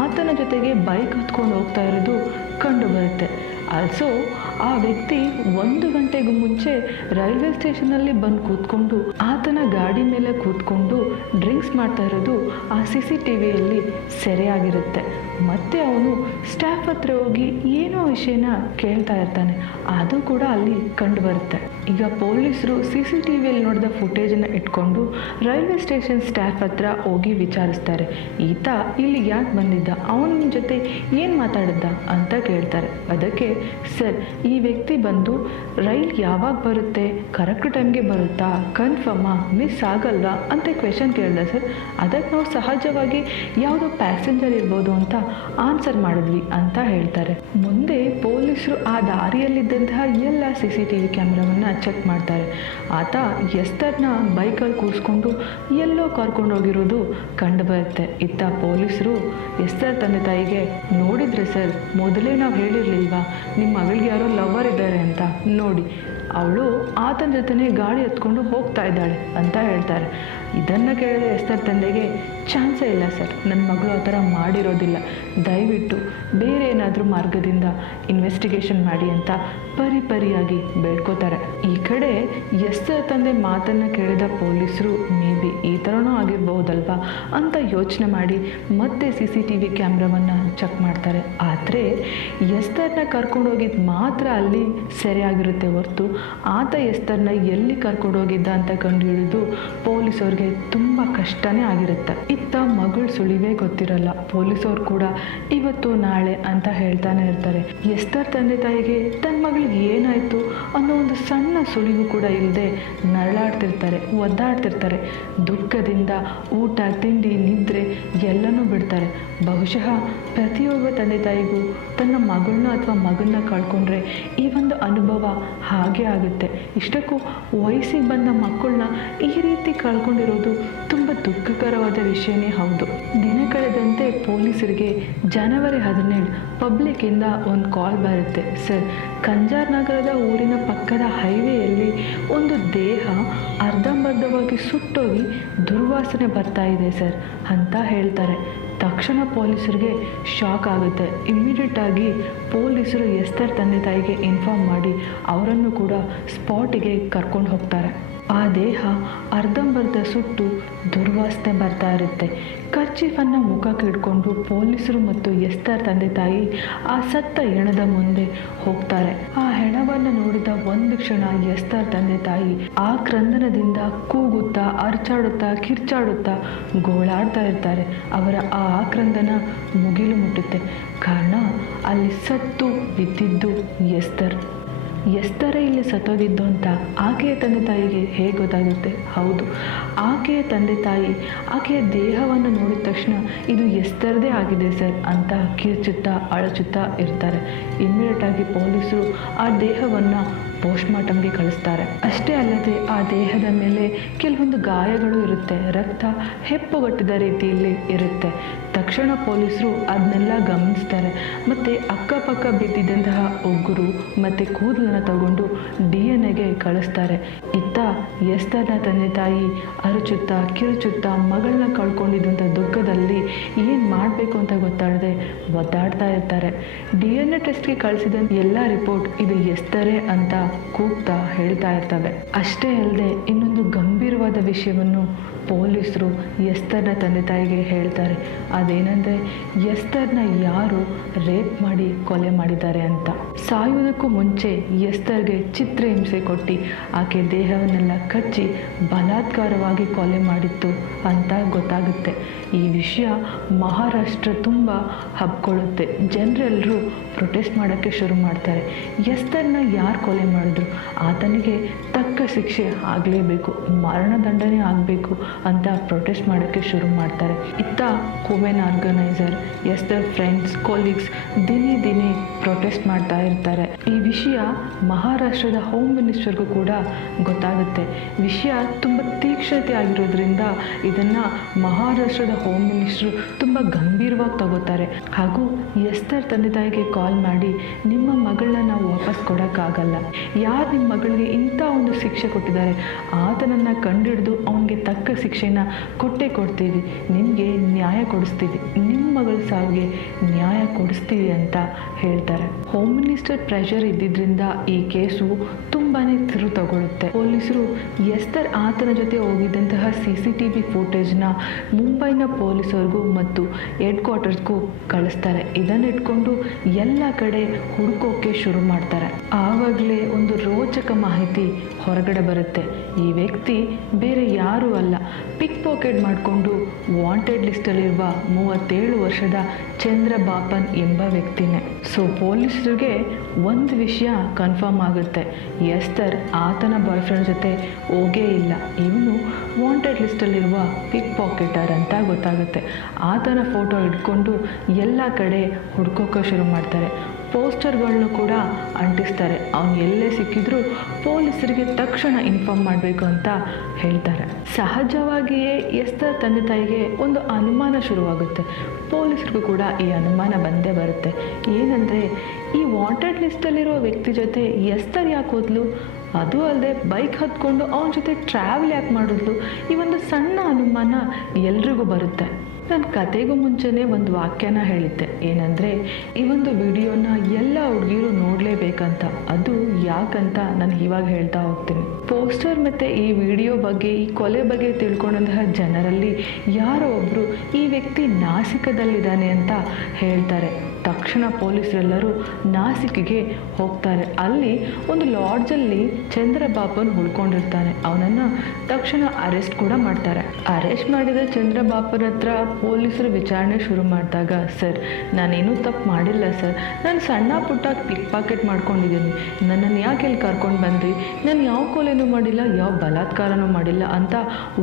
ಆತನ ಜೊತೆಗೆ ಬೈಕ್ ಹತ್ಕೊಂಡು ಹೋಗ್ತಾ ಇರೋದು ಕಂಡು ಬರುತ್ತೆ. ಆಲ್ಸೋ ಆ ವ್ಯಕ್ತಿ 1 ಗಂಟೆಗೂ ಮುಂಚೆ ರೈಲ್ವೆ ಸ್ಟೇಷನಲ್ಲಿ ಬಂದು ಕೂತ್ಕೊಂಡು ಆತನ ಗಾಡಿ ಮೇಲೆ ಕೂತ್ಕೊಂಡು ಡ್ರಿಂಕ್ಸ್ ಮಾಡ್ತಾ ಇರೋದು ಆ CCTVಯಲ್ಲಿ ಸೆರೆಯಾಗಿರುತ್ತೆ. ಮತ್ತೆ ಅವನು ಸ್ಟಾಫ್ ಹತ್ರ ಹೋಗಿ ಏನೋ ವಿಷಯನ ಕೇಳ್ತಾ ಇರ್ತಾನೆ, ಅದು ಕೂಡ ಅಲ್ಲಿ ಕಂಡು ಬರುತ್ತೆ. ಈಗ ಪೊಲೀಸರು CCTVಯಲ್ಲಿ ನೋಡಿದ ಫುಟೇಜನ್ನು ಇಟ್ಕೊಂಡು ರೈಲ್ವೆ ಸ್ಟೇಷನ್ ಸ್ಟಾಫ್ ಹತ್ರ ಹೋಗಿ ವಿಚಾರಿಸ್ತಾರೆ, ಈತ ಇಲ್ಲಿ ಯಾಕೆ ಬಂದಿದ್ದ, ಅವನ ಜೊತೆ ಏನು ಮಾತಾಡಿದ್ದ ಅಂತ ಕೇಳ್ತಾರೆ. ಅದಕ್ಕೆ ಸರ್, ಈ ವ್ಯಕ್ತಿ ಬಂದು ರೈಲ್ ಯಾವಾಗ ಬರುತ್ತೆ, ಕರೆಕ್ಟ್ ಟೈಮ್ಗೆ ಬರುತ್ತಾ, ಕನ್ಫರ್ಮಾ, ಮಿಸ್ ಆಗಲ್ವಾ ಅಂತ ಕ್ವೆಶನ್ ಕೇಳಿದೆ ಸರ್. ಅದಕ್ಕೆ ನಾವು ಸಹಜವಾಗಿ ಯಾವುದೋ ಪ್ಯಾಸೆಂಜರ್ ಇರ್ಬೋದು ಅಂತ ಆನ್ಸರ್ ಮಾಡಿದ್ವಿ ಅಂತ ಹೇಳ್ತಾರೆ. ಮುಂದೆ ಪೊಲೀಸರು ಆ ದಾರಿಯಲ್ಲಿದ್ದಂತಹ ಎಲ್ಲ CCTV ಕ್ಯಾಮ್ರಾವನ್ನು ಚೆಕ್ ಮಾಡ್ತಾರೆ. ಆತ ಎಸ್ತರ್ನ ಬೈಕಲ್ಲಿ ಕೂರಿಸ್ಕೊಂಡು ಎಲ್ಲೋ ಕರ್ಕೊಂಡು ಹೋಗಿರೋದು ಕಂಡು ಬರುತ್ತೆ. ಇತ್ತ ಪೊಲೀಸರು ಎಸ್ತರ್ ತಂದೆ ತಾಯಿಗೆ, ನೋಡಿದ್ರೆ ಸರ್, ಮೊದಲೇ ನಾವು ಹೇಳಿರ್ಲಿಲ್ವಾ ನಿಮ್ಮ ಮಗಳಿಗೆ ಯಾರೋ ಲವರ್ ಇದ್ದಾರೆ ಅಂತ, ನೋಡಿ ಅವಳು ಆತನ ಜೊತೆನೇ ಗಾಡಿ ಎತ್ಕೊಂಡು ಹೋಗ್ತಾ ಇದ್ದಾಳೆ ಅಂತ ಹೇಳ್ತಾರೆ. ಇದನ್ನು ಕೇಳಿದ ಎಸ್ತರ್ ತಂದೆಗೆ, ಚಾನ್ಸೇ ಇಲ್ಲ ಸರ್, ನನ್ನ ಮಗಳು ಆ ಥರ ಮಾಡಿರೋದಿಲ್ಲ, ದಯವಿಟ್ಟು ಬೇರೆ ಏನಾದರೂ ಮಾರ್ಗದಿಂದ ಇನ್ವೆಸ್ಟಿಗೇಷನ್ ಮಾಡಿ ಅಂತ ಪರಿಯಾಗಿ ಬೇಡ್ಕೋತಾರೆ. ಈ ಕಡೆ ಎಸ್ತರ್ ತಂದೆ ಮಾತನ್ನು ಕೇಳಿದ ಪೊಲೀಸರು ಮೇ ಬಿ ಈ ಥರನೂ ಆಗಿರ್ಬಹುದಲ್ವಾ ಅಂತ ಯೋಚನೆ ಮಾಡಿ ಮತ್ತೆ CCTV ಕ್ಯಾಮ್ರಾವನ್ನು ಚೆಕ್ ಮಾಡ್ತಾರೆ. ಆದರೆ ಎಸ್ತರ್ನ ಕರ್ಕೊಂಡು ಹೋಗಿದ್ದು ಮಾತ್ರ ಅಲ್ಲಿ ಸೆರೆಯಾಗಿರುತ್ತೆ ಹೊರತು ಆತ ಎಸ್ತರ್ನ ಎಲ್ಲಿ ಕರ್ಕೊಂಡು ಹೋಗಿದ್ದ ಅಂತ ಕಂಡುಹಿಡಿದು ಪೊಲೀಸವ್ರಿಗೆ ತುಂಬ ಕಷ್ಟನೇ ಆಗಿರುತ್ತೆ. ಇತ್ತ ಮಗಳು ಸುಳಿವೇ ಗೊತ್ತಿರಲ್ಲ. ಪೊಲೀಸವ್ರು ಕೂಡ ಇವತ್ತು ನಾಳೆ ಅಂತ ಹೇಳ್ತಾನೆ ಇರ್ತಾರೆ. ಎಸ್ತರ್ ತಂದೆ ತಾಯಿಗೆ ತನ್ನ ಮಗಳಿಗೆ ಏನಾಯಿತು ಅನ್ನೋ ಒಂದು ಸಣ್ಣ ಸುಳಿವು ಕೂಡ ಇಲ್ಲದೆ ನರಳಾಡ್ತಿರ್ತಾರೆ, ಒದ್ದಾಡ್ತಿರ್ತಾರೆ. ದುಃಖದಿಂದ ಊಟ ತಿಂಡಿ ನಿದ್ರೆ ಎಲ್ಲನೂ ಬಿಡ್ತಾರೆ. ಬಹುಶಃ ಪ್ರತಿಯೊಬ್ಬ ತಂದೆ ತಾಯಿಗೂ ತನ್ನ ಮಗಳನ್ನ ಅಥವಾ ಮಗನ್ನ ಕಳ್ಕೊಂಡ್ರೆ ಈ ಒಂದು ಅನುಭವ ಹಾಗೆ ಆಗುತ್ತೆ. ಇಷ್ಟಕ್ಕೂ ವಯಸ್ಸಿಗೆ ಬಂದ ಮಕ್ಕಳನ್ನ ಈ ರೀತಿ ಕಳ್ಕೊಂಡಿರೋದು ತುಂಬ ದುಃಖಕರವಾದ ವಿಷಯನೇ ಹೌದು. ದಿನ ಕಳೆದಂತೆ ಪೊಲೀಸರಿಗೆ ಜನವರಿ 17 ಪಬ್ಲಿಕ್ಕಿಂದ ಒಂದು ಕಾಲ್ ಬರುತ್ತೆ. ಸರ್, ಕಂಜಾರ್ ನಗರದ ಊರಿನ ಪಕ್ಕದ ಹೈವೇಯಲ್ಲಿ ಒಂದು ದೇಹ ಅರ್ಧಂಬರ್ಧವಾಗಿ ಸುಟ್ಟೋಗಿ ದುರ್ವಾಸನೆ ಬರ್ತಾ ಇದೆ ಸರ್ ಅಂತ ಹೇಳ್ತಾರೆ. ತಕ್ಷಣ ಪೊಲೀಸರಿಗೆ ಶಾಕ್ ಆಗುತ್ತೆ. ಇಮ್ಮಿಡಿಯೇಟ್ ಆಗಿ ಪೊಲೀಸರು ಎಸ್ತರ್ ತಂದೆ ತಾಯಿಗೆ ಇನ್ಫಾರ್ಮ್ ಮಾಡಿ ಅವರನ್ನು ಕೂಡ ಸ್ಪಾಟಿಗೆ ಕರ್ಕೊಂಡು ಹೋಗ್ತಾರೆ. ಆ ದೇಹ ಅರ್ಧಂಬರ್ಧ ಸುಟ್ಟು ದುರ್ವಾಸನೆ ಬರ್ತಾ ಇರುತ್ತೆ. ಕರ್ಚೀಫನ್ನು ಮುಖಕ್ಕೆ ಹಿಡ್ಕೊಂಡು ಪೊಲೀಸರು ಮತ್ತು ಎಸ್ತರ್ ತಂದೆ ತಾಯಿ ಆ ಸತ್ತ ಹೆಣದ ಮುಂದೆ ಹೋಗ್ತಾರೆ. ಆ ಹೆಣವನ್ನು ನೋಡಿದ ಒಂದು ಕ್ಷಣ ಎಸ್ತರ್ ತಂದೆ ತಾಯಿ ಆ ಕ್ರಂದನದಿಂದ ಕೂಗುತ್ತಾ, ಅರ್ಚಾಡುತ್ತಾ, ಕಿರ್ಚಾಡುತ್ತಾ ಗೋಳಾಡ್ತಾ ಇರ್ತಾರೆ. ಅವರ ಆ ಆಕ್ರಂದನ ಮುಗಿಲು ಮುಟ್ಟುತ್ತೆ. ಕಾರಣ ಅಲ್ಲಿ ಸತ್ತು ಬಿದ್ದಿದ್ದು ಎಸ್ತರೇ ಇಲ್ಲಿ ಸತ್ತೋಗಿದ್ದು ಅಂತ ಆಕೆಯ ತಂದೆ ತಾಯಿಗೆ ಹೇಗೆ ಗೊತ್ತಾಗುತ್ತೆ? ಹೌದು, ಆಕೆಯ ತಂದೆ ತಾಯಿ ಆಕೆಯ ದೇಹವನ್ನು ನೋಡಿದ ತಕ್ಷಣ ಇದು ಎಸ್ತರದೇ ಆಗಿದೆ ಸರ್ ಅಂತ ಕಿರ್ಚುತ್ತಾ ಅಳಚುತ್ತಾ ಇರ್ತಾರೆ. ಇಮ್ಮಿಡಿಯೇಟಾಗಿ ಪೊಲೀಸರು ಆ ದೇಹವನ್ನು ಪೋಸ್ಟ್ಮಾರ್ಟಮ್ಗೆ ಕಳಿಸ್ತಾರೆ. ಅಷ್ಟೇ ಅಲ್ಲದೆ ಆ ದೇಹದ ಮೇಲೆ ಕೆಲವೊಂದು ಗಾಯಗಳು ಇರುತ್ತೆ, ರಕ್ತ ಹೆಪ್ಪುಗಟ್ಟಿದ ರೀತಿಯಲ್ಲಿ ಇರುತ್ತೆ. ತಕ್ಷಣ ಪೊಲೀಸರು ಅದನ್ನೆಲ್ಲ ಗಮನಿಸ್ತಾರೆ ಮತ್ತು ಅಕ್ಕಪಕ್ಕ ಬಿದ್ದಿದ್ದಂತಹ ಉಗುರು ಮತ್ತು ಕೂದಲನ್ನು ತಗೊಂಡು DNA ಕಳಿಸ್ತಾರೆ. ಇತ್ತ ಎಸ್ತರ್ನ ತಂದೆ ತಾಯಿ ಅರಚುತ್ತಾ ಕಿರುಚುತ್ತಾ ಮಗಳನ್ನ ಕಳ್ಕೊಂಡಿದ್ದಂಥ ದುಃಖದಲ್ಲಿ ಏನು ಮಾಡಬೇಕು ಅಂತ ಗೊತ್ತಾಡದೆ ಒದ್ದಾಡ್ತಾ ಇರ್ತಾರೆ. DNA ಟೆಸ್ಟ್ಗೆ ಕಳಿಸಿದ ಎಲ್ಲ ರಿಪೋರ್ಟ್ ಇದು ಎಸ್ತರೇ ಅಂತ ಕೂಗ್ತಾ ಹೇಳ್ತಾ ಇರ್ತವೆ. ಅಷ್ಟೇ ಅಲ್ಲದೆ ಇನ್ನೊಂದು ಗಂಭೀರವಾದ ವಿಷಯವನ್ನು ಪೊಲೀಸರು ಎಸ್ತರ್ನ ತಂದೆ ತಾಯಿಗೆ ಹೇಳ್ತಾರೆ. ಅದೇನೆಂದರೆ ಎಸ್ತರ್ನ ಯಾರು ರೇಪ್ ಮಾಡಿ ಕೊಲೆ ಮಾಡಿದ್ದಾರೆ ಅಂತ. ಸಾಯುವುದಕ್ಕೂ ಮುಂಚೆ ಎಸ್ತರ್ಗೆ ಚಿತ್ರಹಿಂಸೆ ಕೊಟ್ಟು ಆಕೆ ದೇಹವನ್ನೆಲ್ಲ ಕಚ್ಚಿ ಬಲಾತ್ಕಾರವಾಗಿ ಕೊಲೆ ಮಾಡಿತ್ತು ಅಂತ ಗೊತ್ತಾಗುತ್ತೆ. ಈ ವಿಷಯ ಮಹಾರಾಷ್ಟ್ರ ತುಂಬ ಹಬ್ಕೊಳ್ಳುತ್ತೆ. ಜನರೆಲ್ಲರೂ ಪ್ರೊಟೆಸ್ಟ್ ಮಾಡೋಕ್ಕೆ ಶುರು ಮಾಡ್ತಾರೆ. ಎಸ್ತರ್ನ ಯಾರು ಕೊಲೆ ಮಾಡಿದ್ರು ಆತನಿಗೆ ತಕ್ಕ ಶಿಕ್ಷೆ ಆಗಲೇಬೇಕು, ಮರಣದಂಡನೆ ಆಗಬೇಕು ಅಂತ ಪ್ರೊಟೆಸ್ಟ್ ಮಾಡೋಕ್ಕೆ ಶುರು ಮಾಡ್ತಾರೆ. ಇತ್ತ ಕುವೆನಾ ಆರ್ಗನೈಸರ್, ಎಸ್ತರ್ ಫ್ರೆಂಡ್ಸ್, ಕೊಲೀಗ್ಸ್ ದಿನೇ ಪ್ರೊಟೆಸ್ಟ್ ಮಾಡ್ತಾ ಇರ್ತಾರೆ. ಈ ವಿಷಯ ಮಹಾರಾಷ್ಟ್ರದ ಹೋಮ್ ಮಿನಿಸ್ಟರ್ಗೂ ಕೂಡ ಗೊತ್ತಾಗುತ್ತೆ. ವಿಷಯ ತುಂಬ ತೀಕ್ಷ್ಣತೆ ಆಗಿರೋದ್ರಿಂದ ಇದನ್ನು ಮಹಾರಾಷ್ಟ್ರದ ಹೋಮ್ ಮಿನಿಸ್ಟ್ರು ತುಂಬ ಗಂಭೀರವಾಗಿ ತಗೋತಾರೆ. ಹಾಗೂ ಎಸ್ತರ್ ತಂದೆ ತಾಯಿಗೆ ಕಾಲ್ ಮಾಡಿ, ನಿಮ್ಮ ಮಗಳನ್ನ ನಾವು ವಾಪಸ್ ಕೊಡೋಕ್ಕಾಗಲ್ಲ, ಯಾರು ನಿಮ್ಮ ಮಗಳಿಗೆ ಇಂಥ ಒಂದು ಶಿಕ್ಷೆ ಕೊಟ್ಟಿದ್ದಾರೆ ಆತನನ್ನು ಕಂಡಿಡಿದು ಅವನಿಗೆ ತಕ್ಕ ಶಿಕ್ಷೆನ ಕೊಡ್ತೀವಿ, ನಿಮಗೆ ನ್ಯಾಯ ಕೊಡಿಸ್ತೀವಿ, ನಿಮ್ಮ ಮಗಳ ಸಾವಿಗೆ ನ್ಯಾಯ ಕೊಡಿಸ್ತೀವಿ ಅಂತ ಹೇಳ್ತಾರೆ. ಹೋಮ್ ಮಿನಿಸ್ಟರ್ ಪ್ರೆಷರ್ ಇದ್ದಿದ್ದರಿಂದ ಈ ಕೇಸು ತುಂಬಾ ತಿರು ತಗೊಳುತ್ತೆ. ಪೊಲೀಸರು ಎಸ್ತರ್ ಆತನ ಜೊತೆ ಹೋಗಿದ್ದಂತಹ CCTV ಫುಟೇಜ್ನ ಮುಂಬೈನ ಪೊಲೀಸರಿಗೂ ಮತ್ತು ಹೆಡ್ ಕ್ವಾರ್ಟರ್ಸ್ಗೂ ಕಳಿಸ್ತಾರೆ. ಇದನ್ನು ಇಟ್ಕೊಂಡು ಎಲ್ಲ ಕಡೆ ಹುಡುಕೋಕೆ ಶುರು ಮಾಡ್ತಾರೆ. ಆವಾಗಲೇ ಒಂದು ರೋಚಕ ಮಾಹಿತಿ ಹೊರಗಡೆ ಬರುತ್ತೆ. ಈ ವ್ಯಕ್ತಿ ಬೇರೆ ಯಾರೂ ಅಲ್ಲ, ಪಿಕ್ ಪಾಕೆಟ್ ಮಾಡಿಕೊಂಡು ವಾಂಟೆಡ್ ಲಿಸ್ಟಲ್ಲಿರುವ 37 ವರ್ಷದ ಚಂದ್ರ ಬಾಪನ್ ಎಂಬ ವ್ಯಕ್ತಿನೇ. ಸೊ ಪೊಲೀಸರಿಗೆ ಒಂದು ವಿಷಯ ಕನ್ಫರ್ಮ್ ಆಗುತ್ತೆ, ಎಸ್ತರ್ ಆತನ ಬಾಯ್ ಫ್ರೆಂಡ್ ಜೊತೆ ಹೋಗೇ ಇಲ್ಲ, ಇವನು ವಾಂಟೆಡ್ ಲಿಸ್ಟಲ್ಲಿರುವ ಪಿಕ್ ಪಾಕೆಟರ್ ಅಂತ ಗೊತ್ತಾಗುತ್ತೆ. ಆತನ ಫೋಟೋ ಇಟ್ಕೊಂಡು ಎಲ್ಲ ಕಡೆ ಹುಡ್ಕೋಕೆ ಶುರು ಮಾಡ್ತಾರೆ. ಪೋಸ್ಟರ್ಗಳನ್ನು ಕೂಡ ಅಂಟಿಸ್ತಾರೆ. ಅವನು ಎಲ್ಲೇ ಸಿಕ್ಕಿದ್ರೂ ಪೊಲೀಸರಿಗೆ ತಕ್ಷಣ ಇನ್ಫಾರ್ಮ್ ಮಾಡಬೇಕು ಅಂತ ಹೇಳ್ತಾರೆ. ಸಹಜವಾಗಿಯೇ ಎಸ್ತರ್ ತಂದೆ ತಾಯಿಗೆ ಒಂದು ಅನುಮಾನ ಶುರುವಾಗುತ್ತೆ. ಪೊಲೀಸರಿಗೂ ಕೂಡ ಈ ಅನುಮಾನ ಬಂದೇ ಬರುತ್ತೆ. ಏನಂದರೆ, ಈ ವಾಂಟೆಡ್ ಲಿಸ್ಟಲ್ಲಿರೋ ವ್ಯಕ್ತಿ ಜೊತೆ ಎಸ್ತರ್ ಯಾಕೆ ಹೋದ್ಲು, ಅದು ಅಲ್ಲದೆ ಬೈಕ್ ಹತ್ಕೊಂಡು ಅವನ ಜೊತೆ ಟ್ರಾವೆಲ್ ಯಾಕೆ ಮಾಡಿದ್ಲು, ಈ ಒಂದು ಸಣ್ಣ ಅನುಮಾನ ಎಲ್ರಿಗೂ ಬರುತ್ತೆ. ನಾನು ಕತೆಗೂ ಮುಂಚೆನೇ ಒಂದು ವಾಕ್ಯನ ಹೇಳಿದ್ದೆ, ಏನಂದರೆ ಈ ಒಂದು ವಿಡಿಯೋನ ಎಲ್ಲ ಹುಡುಗಿರು ನೋಡಲೇಬೇಕಂತ. ಅದು ಯಾಕಂತ ನಾನು ಇವಾಗ ಹೇಳ್ತಾ ಹೋಗ್ತೀನಿ. ಪೋಸ್ಟರ್ ಮತ್ತು ಈ ವಿಡಿಯೋ ಬಗ್ಗೆ, ಈ ಕೊಲೆ ಬಗ್ಗೆ ತಿಳ್ಕೊಂಡಂತಹ ಜನರಲ್ಲಿ ಯಾರೋ ಒಬ್ಬರು ಈ ವ್ಯಕ್ತಿ ನಾಸಿಕದಲ್ಲಿದ್ದಾನೆ ಅಂತ ಹೇಳ್ತಾರೆ. ತಕ್ಷಣ ಪೊಲೀಸರೆಲ್ಲರೂ ನಾಸಿಕ್ಗೆ ಹೋಗ್ತಾರೆ. ಅಲ್ಲಿ ಒಂದು ಲಾಡ್ಜಲ್ಲಿ ಚಂದ್ರಬಾಪನ್ ಉಳ್ಕೊಂಡಿರ್ತಾನೆ. ಅವನನ್ನು ತಕ್ಷಣ ಅರೆಸ್ಟ್ ಕೂಡ ಮಾಡ್ತಾರೆ. ಅರೆಸ್ಟ್ ಮಾಡಿದ ಚಂದ್ರಬಾಪನ್ ಹತ್ರ ಪೊಲೀಸರು ವಿಚಾರಣೆ ಶುರು ಮಾಡಿದಾಗ, ಸರ್ ನಾನೇನೂ ತಪ್ಪು ಮಾಡಿಲ್ಲ ಸರ್, ನಾನು ಸಣ್ಣ ಪುಟ್ಟ ಪಿಕ್ ಪಾಕೆಟ್ ಮಾಡ್ಕೊಂಡಿದ್ದೀನಿ, ನನ್ನನ್ನು ಯಾಕೆ ಇಲ್ಲಿ ಕರ್ಕೊಂಡು ಬಂದ್ರಿ, ನಾನು ಯಾವ ಕೊಲೆನೂ ಮಾಡಿಲ್ಲ, ಯಾವ ಬಲಾತ್ಕಾರನೂ ಮಾಡಿಲ್ಲ ಅಂತ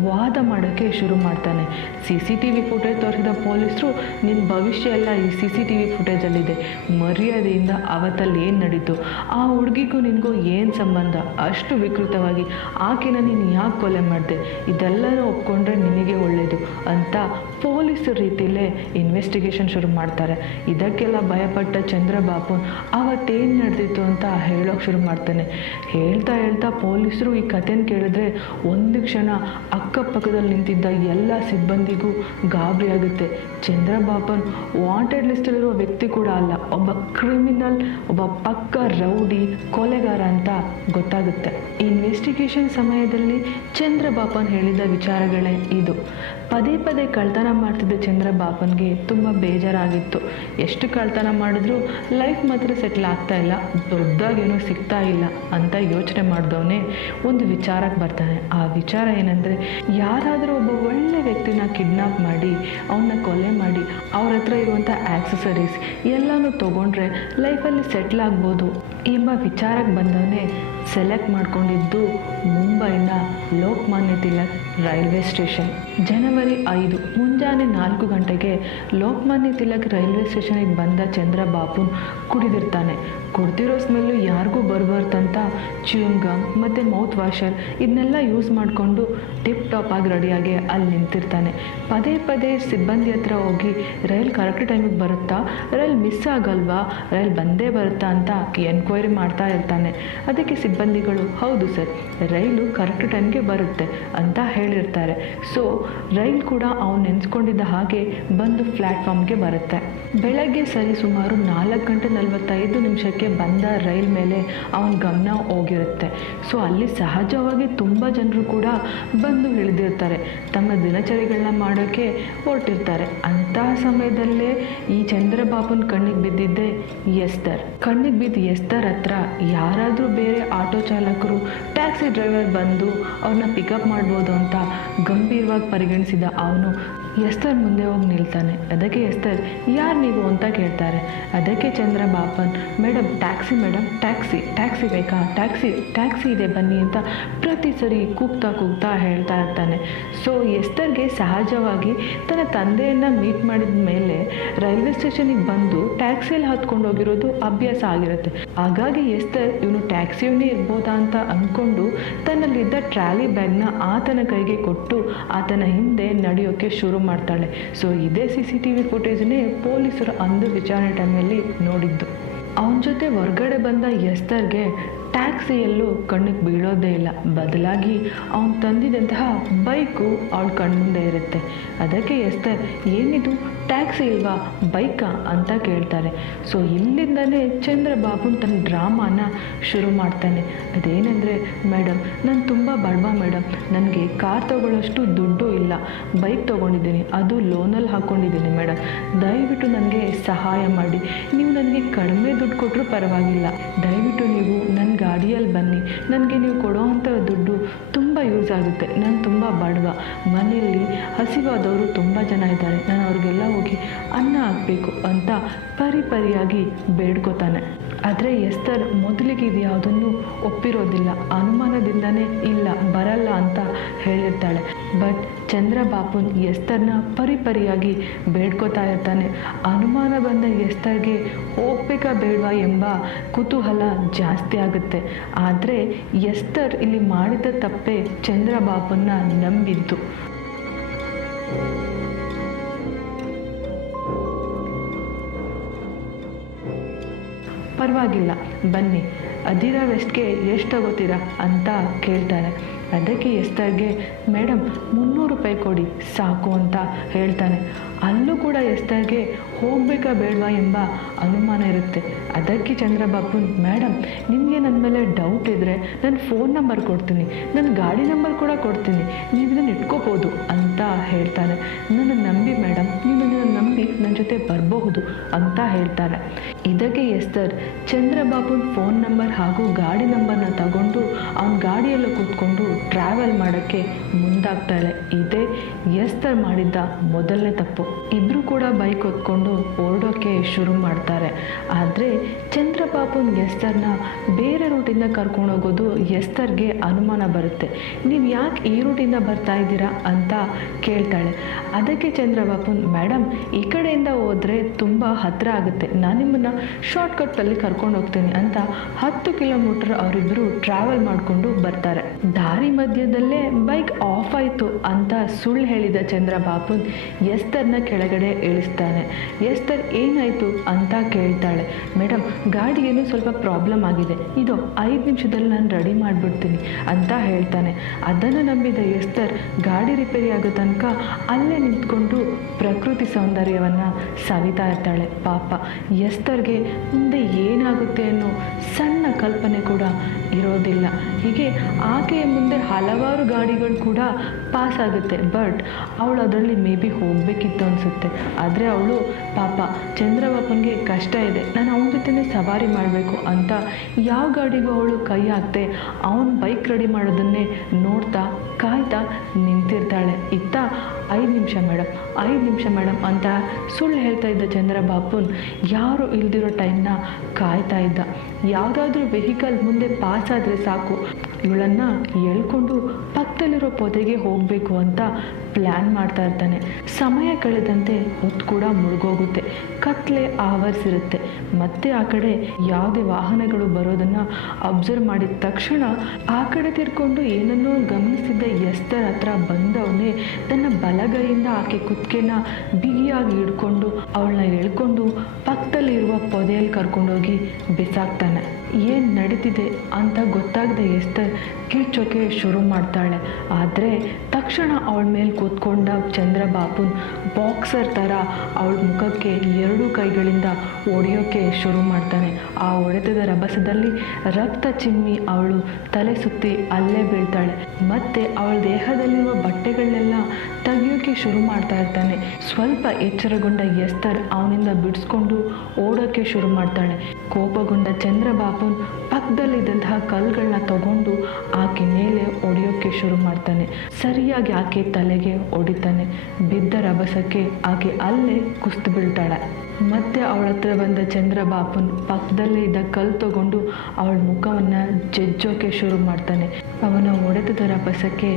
ವಾದ ಮಾಡೋಕ್ಕೆ ಶುರು ಮಾಡ್ತಾನೆ. CCTV ಫುಟೇಜ್ ತೋರಿಸಿದ ಪೊಲೀಸರು, ನಿನ್ನ ಭವಿಷ್ಯ ಎಲ್ಲ ಈ CCTV ಫುಟೇಜಲ್ಲಿದೆ, ಮರ್ಯಾದೆಯಿಂದ ಅವತ್ತಲ್ಲಿ ಏನು ನಡೀತು, ಆ ಹುಡುಗಿಗೂ ನಿನಗೂ ಏನು ಸಂಬಂಧ, ಅಷ್ಟು ವಿಕೃತವಾಗಿ ಆಕೆನ ನೀನು ಯಾಕೆ ಕೊಲೆ ಮಾಡಿದೆ, ಇದೆಲ್ಲನೂ ಒಪ್ಕೊಂಡ್ರೆ ನಿನಗೆ ಒಳ್ಳೆಯದು ಅಂತ ಪೊಲೀಸರ ರೀತಿಯಲ್ಲೇ ಇನ್ವೆಸ್ಟಿಗೇಷನ್ ಶುರು ಮಾಡ್ತಾರೆ. ಇದಕ್ಕೆಲ್ಲ ಭಯಪಟ್ಟ ಚಂದ್ರಬಾಪು ಅವತ್ತೇನು ನಡೆದಿತ್ತು ಅಂತ ಹೇಳೋಕೆ ಶುರು ಮಾಡ್ತಾನೆ. ಹೇಳ್ತಾ ಪೊಲೀಸರು ಈ ಕಥೆನ ಕೇಳಿದ್ರೆ ಒಂದು ಕ್ಷಣ ಅಕ್ಕಪಕ್ಕದಲ್ಲಿ ನಿಂತಿದ್ದ ಎಲ್ಲ ಸಿಬ್ಬಂದಿಗೂ ಗಾಬರಿ ಆಗುತ್ತೆ. ಚಂದ್ರಬಾಪನ್ ವಾಂಟೆಡ್ ಲಿಸ್ಟಲ್ಲಿರುವ ವ್ಯಕ್ತಿ ಕೂಡ ಅಲ್ಲ, ಒಬ್ಬ ಕ್ರಿಮಿನಲ್, ಒಬ್ಬ ಪಕ್ಕ ರೌಡಿ, ಕೊಲೆಗಾರ ಅಂತ ಗೊತ್ತಾಗುತ್ತೆ. ಇನ್ವೆಸ್ಟಿಗೇಷನ್ ಸಮಯದಲ್ಲಿ ಚಂದ್ರಬಾಪನ್ ಹೇಳಿದ ವಿಚಾರಗಳೇ ಇದು. ಪದೇ ಕಳ್ತನ ಮಾಡ್ತಿದ್ದ ಚಂದ್ರಬಾಪನ್ಗೆ ತುಂಬ ಬೇಜಾರಾಗಿತ್ತು. ಎಷ್ಟು ಕಳ್ತನ ಮಾಡಿದ್ರೂ ಲೈಫ್ ಮಾತ್ರ ಸೆಟ್ಲ್ ಆಗ್ತಾ ಇಲ್ಲ, ದೊಡ್ಡದಾಗೇನೂ ಸಿಗ್ತಾ ಇಲ್ಲ ಅಂತ ಯೋಚನೆ ಮಾಡಿದವನೇ ಒಂದು ವಿಚಾರಕ್ಕೆ ಬರ್ತಾನೆ. ಆ ವಿಚಾರ ಏನಂದರೆ, ಯಾರಾದರೂ ಒಬ್ಬ ಒಳ್ಳೆ ವ್ಯಕ್ತಿನ ಕಿಡ್ನಾಪ್ ಮಾಡಿ ಅವನ್ನ ಕೊಲೆ ಮಾಡಿ ಅವ್ರ ಹತ್ರ ಇರುವಂಥ ಆಕ್ಸೆಸರೀಸ್ ಎಲ್ಲನೂ ತೊಗೊಂಡ್ರೆ ಲೈಫಲ್ಲಿ ಸೆಟ್ಲ್ ಆಗ್ಬೋದು ಎಂಬ ವಿಚಾರಕ್ಕೆ ಬಂದವನೇ ಸೆಲೆಕ್ಟ್ ಮಾಡ್ಕೊಂಡಿದ್ದು ಮುಂಬೈನ ಲೋಕಮಾನ್ಯ ತಿಲಕ್ ರೈಲ್ವೆ ಸ್ಟೇಷನ್. ಜನವರಿ 5 ಮುಂಜಾನೆ 4 ಗಂಟೆಗೆ ಲೋಕಮಾನ್ಯ ತಿಲಕ್ ರೈಲ್ವೆ ಸ್ಟೇಷನಿಗೆ ಬಂದ ಚಂದ್ರಬಾಪುನ್ ಕುಡಿದಿರ್ತಾನೆ. ಕುಡ್ದಿರೋ ಸ್ಮೆಲ್ಲು ಯಾರಿಗೂ ಬರಬಾರ್ದಂತ ಚ್ಯೂಯಿಂಗ್ ಗಮ್ ಮತ್ತು ಮೌತ್ ವಾಷರ್ ಇದನ್ನೆಲ್ಲ ಯೂಸ್ ಮಾಡಿಕೊಂಡು ಟಿಪ್ ಟಾಪ್ ಆಗಿ ರೆಡಿಯಾಗಿ ಅಲ್ಲಿ ನಿಂತಿರ್ತಾನೆ. ಪದೇ ಸಿಬ್ಬಂದಿ ಹತ್ರ ಹೋಗಿ, ರೈಲ್ ಕರೆಕ್ಟ್ ಟೈಮಿಗೆ ಬರುತ್ತಾ, ರೈಲ್ ಮಿಸ್ ಆಗಲ್ವಾ, ರೈಲ್ ಬಂದೇ ಬರುತ್ತಾ ಅಂತ ಎನ್ಕ್ವೈರಿ ಮಾಡ್ತಾ ಇರ್ತಾನೆ. ಅದಕ್ಕೆ ಸಿಬ್ಬಂದಿಗಳು, ಹೌದು ಸರ್, ರೈಲು ಕರೆಕ್ಟ್ ಟೈಮ್ಗೆ ಬರುತ್ತೆ ಅಂತ ಹೇಳಿರ್ತಾರೆ. ಸೊ ರೈಲ್ ಕೂಡ ಅವನು ನೆನೆಸ್ಕೊಂಡಿದ್ದ ಹಾಗೆ ಬಂದು ಪ್ಲ್ಯಾಟ್ಫಾರ್ಮ್ಗೆ ಬರುತ್ತೆ. ಬೆಳಗ್ಗೆ ಸರಿಸುಮಾರು 4:45 ಬಂದ ರೈಲ್ ಮೇಲೆ ಅವನ ಗಮನ ಹೋಗಿರುತ್ತೆ. ಸೊ ಅಲ್ಲಿ ಸಹಜವಾಗಿ ತುಂಬ ಜನರು ಕೂಡ ಬಂದು ಇಳಿದಿರ್ತಾರೆ, ತಮ್ಮ ದಿನಚರಿಗಳನ್ನ ಮಾಡೋಕ್ಕೆ ಹೊರಟಿರ್ತಾರೆ. ಅಂತಹ ಸಮಯದಲ್ಲೇ ಈ ಚಂದ್ರಬಾಬುನ ಕಣ್ಣಿಗೆ ಬಿದ್ದಿದ್ದೆ ಎಸ್ತರ್. ಕಣ್ಣಿಗೆ ಬಿದ್ದ ಎಸ್ತರ್ ಹತ್ರ ಯಾರಾದರೂ ಬೇರೆ ಆಟೋ ಚಾಲಕರು, ಟ್ಯಾಕ್ಸಿ ಡ್ರೈವರ್ ಬಂದು ಅವ್ರನ್ನ ಪಿಕಪ್ ಮಾಡ್ಬೋದು ಅಂತ ಗಂಭೀರವಾಗಿ ಪರಿಗಣಿಸಿದ ಅವನು ಎಸ್ತರ್ ಮುಂದೆ ಹೋಗಿ ನಿಲ್ತಾನೆ. ಅದಕ್ಕೆ ಎಸ್ತರ್, ಯಾರು ನೀವು ಅಂತ ಕೇಳ್ತಾರೆ. ಅದಕ್ಕೆ ಚಂದ್ರಬಾಬನ್, ಮೇಡಮ್ ಟ್ಯಾಕ್ಸಿ, ಮೇಡಮ್ ಟ್ಯಾಕ್ಸಿ ಬೇಕಾ, ಟ್ಯಾಕ್ಸಿ ಇದೆ ಬನ್ನಿ ಅಂತ ಪ್ರತಿ ಸರಿ ಕೂಗ್ತಾ ಹೇಳ್ತಾ ಇರ್ತಾನೆ. ಸೊ ಎಸ್ತರ್ಗೆ ಸಹಜವಾಗಿ ತನ್ನ ತಂದೆಯನ್ನು ಮೀಟ್ ಮಾಡಿದ ಮೇಲೆ ರೈಲ್ವೆ ಸ್ಟೇಷನಿಗೆ ಬಂದು ಟ್ಯಾಕ್ಸಿಯಲ್ಲಿ ಹತ್ಕೊಂಡು ಹೋಗಿರೋದು ಅಭ್ಯಾಸ ಆಗಿರುತ್ತೆ. ಹಾಗಾಗಿ ಎಸ್ತರ್ ಇವನು ಟ್ಯಾಕ್ಸಿಯವನೇ ಇರ್ಬೋದಾ ಅಂತ ಅಂದ್ಕೊಂಡು ತನ್ನಲ್ಲಿದ್ದ ಟ್ರಾಲಿ ಬ್ಯಾಗ್ನ ಆತನ ಕೈಗೆ ಕೊಟ್ಟು ಆತನ ಹಿಂದೆ ನಡೆಯೋಕ್ಕೆ ಶುರು ಮಾಡ್ತಾಳೆ. ಸೊ ಇದೇ CCTV ಫುಟೇಜ್ನೇ ಪೊಲೀಸರು ಅಂದು ವಿಚಾರಣೆ ಟೈಮಲ್ಲಿ ನೋಡಿದ್ದು. ಅವನ ಜೊತೆ ಹೊರಗಡೆ ಬಂದ ಎಸ್ತರ್ಗೆ ಟ್ಯಾಕ್ಸಿಯಲ್ಲೂ ಕಣ್ಣಿಗೆ ಬೀಳೋದೇ ಇಲ್ಲ. ಬದಲಾಗಿ ಅವನು ತಂದಿದ್ದಂತಹ ಬೈಕು ಅವಳ ಕಣ್ಮುಂದೆ ಇರುತ್ತೆ. ಅದಕ್ಕೆ ಎಸ್ತರ್, ಏನಿದು ಟ್ಯಾಕ್ಸಿ ಇಲ್ವಾ ಬೈಕಾ ಅಂತ ಕೇಳ್ತಾರೆ. ಸೊ ಇಲ್ಲಿಂದನೇ ಚಂದ್ರಬಾಬುನ್ ತನ್ನ ಡ್ರಾಮಾನ ಶುರು ಮಾಡ್ತಾನೆ. ಅದೇನೆಂದರೆ, ಮೇಡಮ್ ನಾನು ತುಂಬ ಬಡವ ಮೇಡಮ್, ನನಗೆ ಕಾರ್ ತೊಗೊಳ್ಳೋಷ್ಟು ದುಡ್ಡು ಇಲ್ಲ, ಬೈಕ್ ತೊಗೊಂಡಿದ್ದೀನಿ, ಅದು ಲೋನಲ್ಲಿ ಹಾಕ್ಕೊಂಡಿದ್ದೀನಿ ಮೇಡಮ್, ದಯವಿಟ್ಟು ನನಗೆ ಸಹಾಯ ಮಾಡಿ. ನೀವು ನನಗೆ ಕಡಿಮೆ ದುಡ್ಡು ಕೊಟ್ಟರು ಪರವಾಗಿಲ್ಲ, ದಯವಿಟ್ಟು ನೀವು ನನ್ನ ಗಾಡಿಯಲ್ಲಿ ಬನ್ನಿ, ನನಗೆ ನೀವು ಕೊಡೋವಂಥ ದುಡ್ಡು ತುಂಬ ಯೂಸ್ ಆಗುತ್ತೆ. ನಾನು ತುಂಬ ಬಡವ, ಮನೆಯಲ್ಲಿ ಹಸಿವಾದವರು ತುಂಬ ಜನ ಇದ್ದಾರೆ, ನಾನು ಅವ್ರಿಗೆಲ್ಲ ಹೋಗಿ ಅನ್ನ ಹಾಕಬೇಕು ಅಂತ ಪರಿಯಾಗಿ ಬೇಡ್ಕೋತಾನೆ. ಆದರೆ ಎಸ್ತರ್ ಮೊದಲಿಗೆ ಇದು ಯಾವುದನ್ನು ಒಪ್ಪಿರೋದಿಲ್ಲ. ಅನುಮಾನದಿಂದನೇ ಇಲ್ಲ ಬರಲ್ಲ ಅಂತ ಹೇಳಿರ್ತಾಳೆ. ಬಟ್ ಚಂದ್ರಬಾಬುನ್ ಎಸ್ತರ್ನ ಪರಿಯಾಗಿ ಬೇಡ್ಕೋತಾ ಇರ್ತಾನೆ. ಅನುಮಾನ ಬಂದ ಎಸ್ತರ್ಗೆ ಹೋಗ್ಬೇಕಾ ಬೇಡವಾ ಎಂಬ ಕುತೂಹಲ ಜಾಸ್ತಿ ಆಗುತ್ತೆ. ಆದರೆ ಎಸ್ತರ್ ಇಲ್ಲಿ ಮಾಡಿದ ತಪ್ಪೇ ಚಂದ್ರಬಾಬುನ್ನ ನಂಬಿದ್ದು. ಪರವಾಗಿಲ್ಲ ಬನ್ನಿ, ಅದಿರಾ ವೆಸ್ಟ್ಗೆ ಎಷ್ಟು ತಗೋತೀರಾ ಅಂತ ಕೇಳ್ತಾನೆ. ಅದಕ್ಕೆ ಎಸ್ತರ್ಗೆ, ಮೇಡಮ್ 300 ರೂಪಾಯಿ ಕೊಡಿ ಸಾಕು ಅಂತ ಹೇಳ್ತಾನೆ. ಅಲ್ಲೂ ಕೂಡ ಎಸ್ತರ್ಗೆ ಹೋಗಬೇಕಾ ಬೇಡವಾ ಎಂಬ ಅನುಮಾನ ಇರುತ್ತೆ. ಅದಕ್ಕೆ ಚಂದ್ರಬಾಬುನ್, ಮೇಡಮ್ ನಿಮಗೆ ನನ್ನ ಮೇಲೆ ಡೌಟ್ ಇದ್ದರೆ ನನ್ನ ಫೋನ್ ನಂಬರ್ ಕೊಡ್ತೀನಿ, ನನ್ನ ಗಾಡಿ ನಂಬರ್ ಕೂಡ ಕೊಡ್ತೀನಿ, ನೀವು ಇದನ್ನು ಇಟ್ಕೋಬೋದು ಅಂತ ಹೇಳ್ತಾನೆ. ನನ್ನ ನಂಬಿ ಮೇಡಮ್, ನೀವು ನನ್ನನ್ನು ನಂಬಿ ನನ್ನ ಜೊತೆ ಬರಬಹುದು ಅಂತ ಹೇಳ್ತಾರೆ. ಇದಕ್ಕೆ ಎಸ್ತರ್ ಚಂದ್ರಬಾಬುನ್ ಫೋನ್ ನಂಬರ್ ಹಾಗೂ ಗಾಡಿ ನಂಬರ್ನ ತಗೊಂಡು ಅವನ ಗಾಡಿಯಲ್ಲೂ ಕೂತ್ಕೊಂಡು ಟ್ರಾವೆಲ್ ಮಾಡೋಕ್ಕೆ ಮುಂದಾಗ್ತಾಳೆ. ಇದೇ ಎಸ್ತರ್ ಮಾಡಿದ್ದ ಮೊದಲನೇ ತಪ್ಪು. ಇಬ್ಬರು ಕೂಡ ಬೈಕ್ ಹೊತ್ಕೊಂಡು ಹೊರಡೋಕ್ಕೆ ಶುರು ಮಾಡ್ತಾರೆ. ಆದರೆ ಚಂದ್ರಬಾಬುನ್ ಎಸ್ತರ್ನ ಬೇರೆ ರೂಟಿಂದ ಕರ್ಕೊಂಡೋಗೋದು ಎಸ್ತರ್ಗೆ ಅನುಮಾನ ಬರುತ್ತೆ. ನೀವು ಯಾಕೆ ಈ ರೂಟಿಂದ ಬರ್ತಾ ಇದ್ದೀರಾ ಅಂತ ಕೇಳ್ತಾಳೆ. ಅದಕ್ಕೆ ಚಂದ್ರಬಾಬುನ್, ಮೇಡಮ್ ಈ ಕಡೆಯಿಂದ ಹೋದರೆ ತುಂಬ ಹತ್ತಿರ ಆಗುತ್ತೆ, ನಾನು ನಿಮ್ಮನ್ನು ಶಾರ್ಟ್ಕಟ್ಟಲ್ಲಿ ಕರ್ಕೊಂಡು ಹೋಗ್ತೀನಿ ಅಂತ 10 ಕಿಲೋಮೀಟರ್ ಅವರಿಬ್ಬರು ಟ್ರಾವೆಲ್ ಮಾಡಿಕೊಂಡು ಬರ್ತಾರೆ. ದಾರಿ ಮಧ್ಯದಲ್ಲೇ ಬೈಕ್ ಆಫ್ ಆಯಿತು ಅಂತ ಸುಳ್ಳು ಹೇಳಿದ ಚಂದ್ರಬಾಬುನ್ ಎಸ್ತರ್ನ ಕೆಳಗಡೆ ಇಳಿಸ್ತಾನೆ. ಎಸ್ತರ್ ಏನಾಯಿತು ಅಂತ ಕೇಳ್ತಾಳೆ. ಮೇಡಮ್ ಗಾಡಿಗೇನು ಸ್ವಲ್ಪ ಪ್ರಾಬ್ಲಮ್ ಆಗಿದೆ, ಇದು 5 ನಿಮಿಷದಲ್ಲಿ ನಾನು ರೆಡಿ ಮಾಡಿಬಿಡ್ತೀನಿ ಅಂತ ಹೇಳ್ತಾನೆ. ಅದನ್ನು ನಂಬಿದ ಎಸ್ತರ್ ಗಾಡಿ ರಿಪೇರಿ ಆಗೋ ತನಕ ಅಲ್ಲೇ ನಿಂತ್ಕೊಂಡು ಪ್ರಕೃತಿ ಸೌಂದರ್ಯವನ್ನು ಸವಿತಾ ಇರ್ತಾಳೆ. ಪಾಪ ಎಸ್ತರ್ಗೆ ಮುಂದೆ ಏನಾಗುತ್ತೆ ಅನ್ನೋ ಸಣ್ಣ ಕಲ್ಪನೆ ಕೂಡ ಇರೋದಿಲ್ಲ. ಹೀಗೆ ಆಕೆಯ ಮುಂದೆ ಹಲವಾರು ಗಾಡಿಗಳು ಕೂಡ ಪಾಸ್ ಆಗುತ್ತೆ. ಬಟ್ ಅವಳು ಅದರಲ್ಲಿ ಮೇ ಬಿ ಹೋಗಬೇಕಿತ್ತು ಅನಿಸುತ್ತೆ. ಆದರೆ ಅವಳು ಪಾಪ ಚಂದ್ರಬಾಬುನ್ಗೆ ಕಷ್ಟ ಇದೆ, ನಾನು ಅವನ ಜೊತೆನೇ ಸವಾರಿ ಮಾಡಬೇಕು ಅಂತ ಯಾವ ಗಾಡಿಗೂ ಅವಳು ಕೈ ಹಾಕ್ತೆ ಅವನ ಬೈಕ್ ರೆಡಿ ಮಾಡೋದನ್ನೇ ನೋಡ್ತಾ ಕಾಯ್ತಾ ನಿಂತಿರ್ತಾಳೆ. ಇತ್ತ 5 ನಿಮಿಷ ಮೇಡಮ್ ಅಂತ ಸುಳ್ಳು ಹೇಳ್ತಾ ಇದ್ದ ಚಂದ್ರಬಾಬುನ್ ಯಾರು ಇಲ್ದಿರೋ ಟೈಮ್ನ ಕಾಯ್ತಾ ಇದ್ದ. ಯಾವುದಾದ್ರೂ ವೆಹಿಕಲ್ ಮುಂದೆ ಪಾಸ್ ಆದರೆ ಸಾಕು, ಇವಳನ್ನು ಎಳ್ಕೊಂಡು ಪಕ್ಕದಲ್ಲಿರೋ ಪೊದೆಗೆ ಹೋಗಬೇಕು ಅಂತ ಪ್ಲ್ಯಾನ್ ಮಾಡ್ತಾ ಇರ್ತಾನೆ. ಸಮಯ ಕಳೆದಂತೆ ಹೊತ್ತು ಕೂಡ ಮುಳುಗೋಗುತ್ತೆ, ಕತ್ಲೆ ಆವರಿಸಿರುತ್ತೆ. ಮತ್ತೆ ಆ ಕಡೆ ಯಾವುದೇ ವಾಹನಗಳು ಬರೋದನ್ನು ಅಬ್ಸರ್ವ್ ಮಾಡಿದ ತಕ್ಷಣ ಆ ಕಡೆ ತಿರ್ಕೊಂಡು ಏನನ್ನೋ ಗಮನಿಸಿದ್ದ ಎಸ್ತರ್ ಹತ್ರ ಬಂದವನೇ ತನ್ನ ಬಲಗೈಯಿಂದ ಆಕೆ ಕುತ್ತಿಗೆನ ಬಿಗಿಯಾಗಿ ಹಿಡ್ಕೊಂಡು ಅವಳನ್ನ ಎಳ್ಕೊಂಡು ಪಕ್ಕದಲ್ಲಿರುವ ಪೊದೆಯಲ್ಲಿ ಕರ್ಕೊಂಡೋಗಿ ಬಿಸಾಕ್ತಾನೆ. ಏನು ನಡೀತಿದೆ ಅಂತ ಗೊತ್ತಾಗದೆ ಎಸ್ತರ್ ಕಿರ್ಚೋಕೆ ಶುರು ಮಾಡ್ತಾಳೆ. ಆದರೆ ತಕ್ಷಣ ಅವಳ ಮೇಲೆ ಕೂತ್ಕೊಂಡ ಚಂದ್ರಬಾಬುನ್ ಬಾಕ್ಸರ್ ಥರ ಅವಳ ಮುಖಕ್ಕೆ 2 ಕೈಗಳಿಂದ ಹೊಡೆಯೋಕ್ಕೆ ಶುರು ಮಾಡ್ತಾನೆ. ಆ ಹೊಡೆತದ ರಭಸದಲ್ಲಿ ರಕ್ತ ಚಿಮ್ಮಿ ಅವಳು ತಲೆ ಸುತ್ತಿ ಅಲ್ಲೇ ಬೀಳ್ತಾಳೆ. ಮತ್ತೆ ಅವಳ ದೇಹದಲ್ಲಿರುವ ಬಟ್ಟೆಗಳನ್ನೆಲ್ಲ ತೆಗಿಯೋಕ್ಕೆ ಶುರು ಮಾಡ್ತಾ ಇರ್ತಾನೆ. ಸ್ವಲ್ಪ ಎಚ್ಚರಗೊಂಡ ಎಸ್ತರ್ ಅವನಿಂದ ಬಿಡಿಸ್ಕೊಂಡು ಓಡೋಕ್ಕೆ ಶುರು ಮಾಡ್ತಾಳೆ. ಕೋಪಗೊಂಡ ಚಂದ್ರಬಾಬುನ್ ಪಕ್ಕದಲ್ಲಿದ್ದಂತಹ ಕಲ್ಗಳನ್ನ ತಗೊಂಡು ಆಕೆ ಮೇಲೆ ಹೊಡೆಯೋಕ್ಕೆ ಶುರು ಮಾಡ್ತಾನೆ. ಸರಿಯಾಗಿ ಆಕೆ ತಲೆಗೆ ಹೊಡಿತಾನೆ. ಬಿದ್ದ ರಭಸಕ್ಕೆ ಆಕೆ ಅಲ್ಲೇ ಕುಸ್ತು ಬೀಳ್ತಾಳೆ. ಮತ್ತೆ ಅವಳ ಹತ್ರ ಬಂದ ಚಂದ್ರಬಾಬುನ್ ಪಕ್ಕದಲ್ಲೇ ಇದ್ದ ಕಲ್ಲು ತಗೊಂಡು ಅವಳ ಮುಖವನ್ನು ಜಜ್ಜೋಕೆ ಶುರು ಮಾಡ್ತಾನೆ. ಅವನ ಹೊಡೆತದ ರಭಸಕ್ಕೆ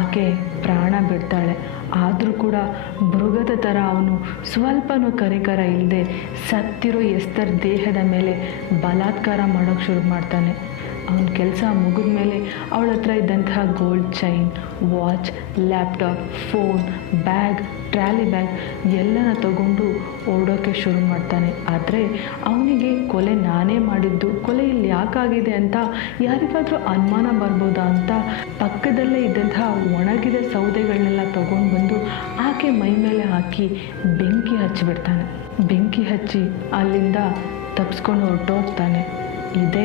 ಆಕೆ ಪ್ರಾಣ ಬಿಡ್ತಾಳೆ. ಆದರೂ ಕೂಡ ಮೃಗದ ಥರ ಅವನು ಸ್ವಲ್ಪನೂ ಕರಿಕರ ಇಲ್ಲದೆ ಸತ್ತಿರೋ ಎಸ್ತರ್ ದೇಹದ ಮೇಲೆ ಬಲಾತ್ಕಾರ ಮಾಡೋಕ್ಕೆ ಶುರು ಮಾಡ್ತಾನೆ. ಅವನ ಕೆಲಸ ಮುಗಿದ ಮೇಲೆ ಅವಳ ಹತ್ರ ಇದ್ದಂತಹ gold chain, watch, laptop, phone, bag, trolley bag ಎಲ್ಲನ ತಗೊಂಡು ಓಡೋಕ್ಕೆ ಶುರು ಮಾಡ್ತಾನೆ. ಆದರೆ ಅವನಿಗೆ ಕೊಲೆ ನಾನೇ ಮಾಡಿದ್ದು, ಕೊಲೆ ಇಲ್ಲಿ ಯಾಕಾಗಿದೆ ಅಂತ ಯಾರಿಗಾದರೂ ಅನುಮಾನ ಬರ್ಬೋದಾ ಅಂತ ಪಕ್ಕದಲ್ಲೇ ಇದ್ದಂತಹ ಒಣಗಿದ ಸೌದೆಗಳನ್ನೆಲ್ಲ ತಗೊಂಡು ಬಂದು ಆಕೆ ಮೈ ಮೇಲೆ ಹಾಕಿ ಬೆಂಕಿ ಹಚ್ಚಿಬಿಡ್ತಾನೆ. ಬೆಂಕಿ ಹಚ್ಚಿ ಅಲ್ಲಿಂದ ತಪ್ಪಿಸ್ಕೊಂಡು ಹೊರಟೋಗ್ತಾನೆ. ಇದೇ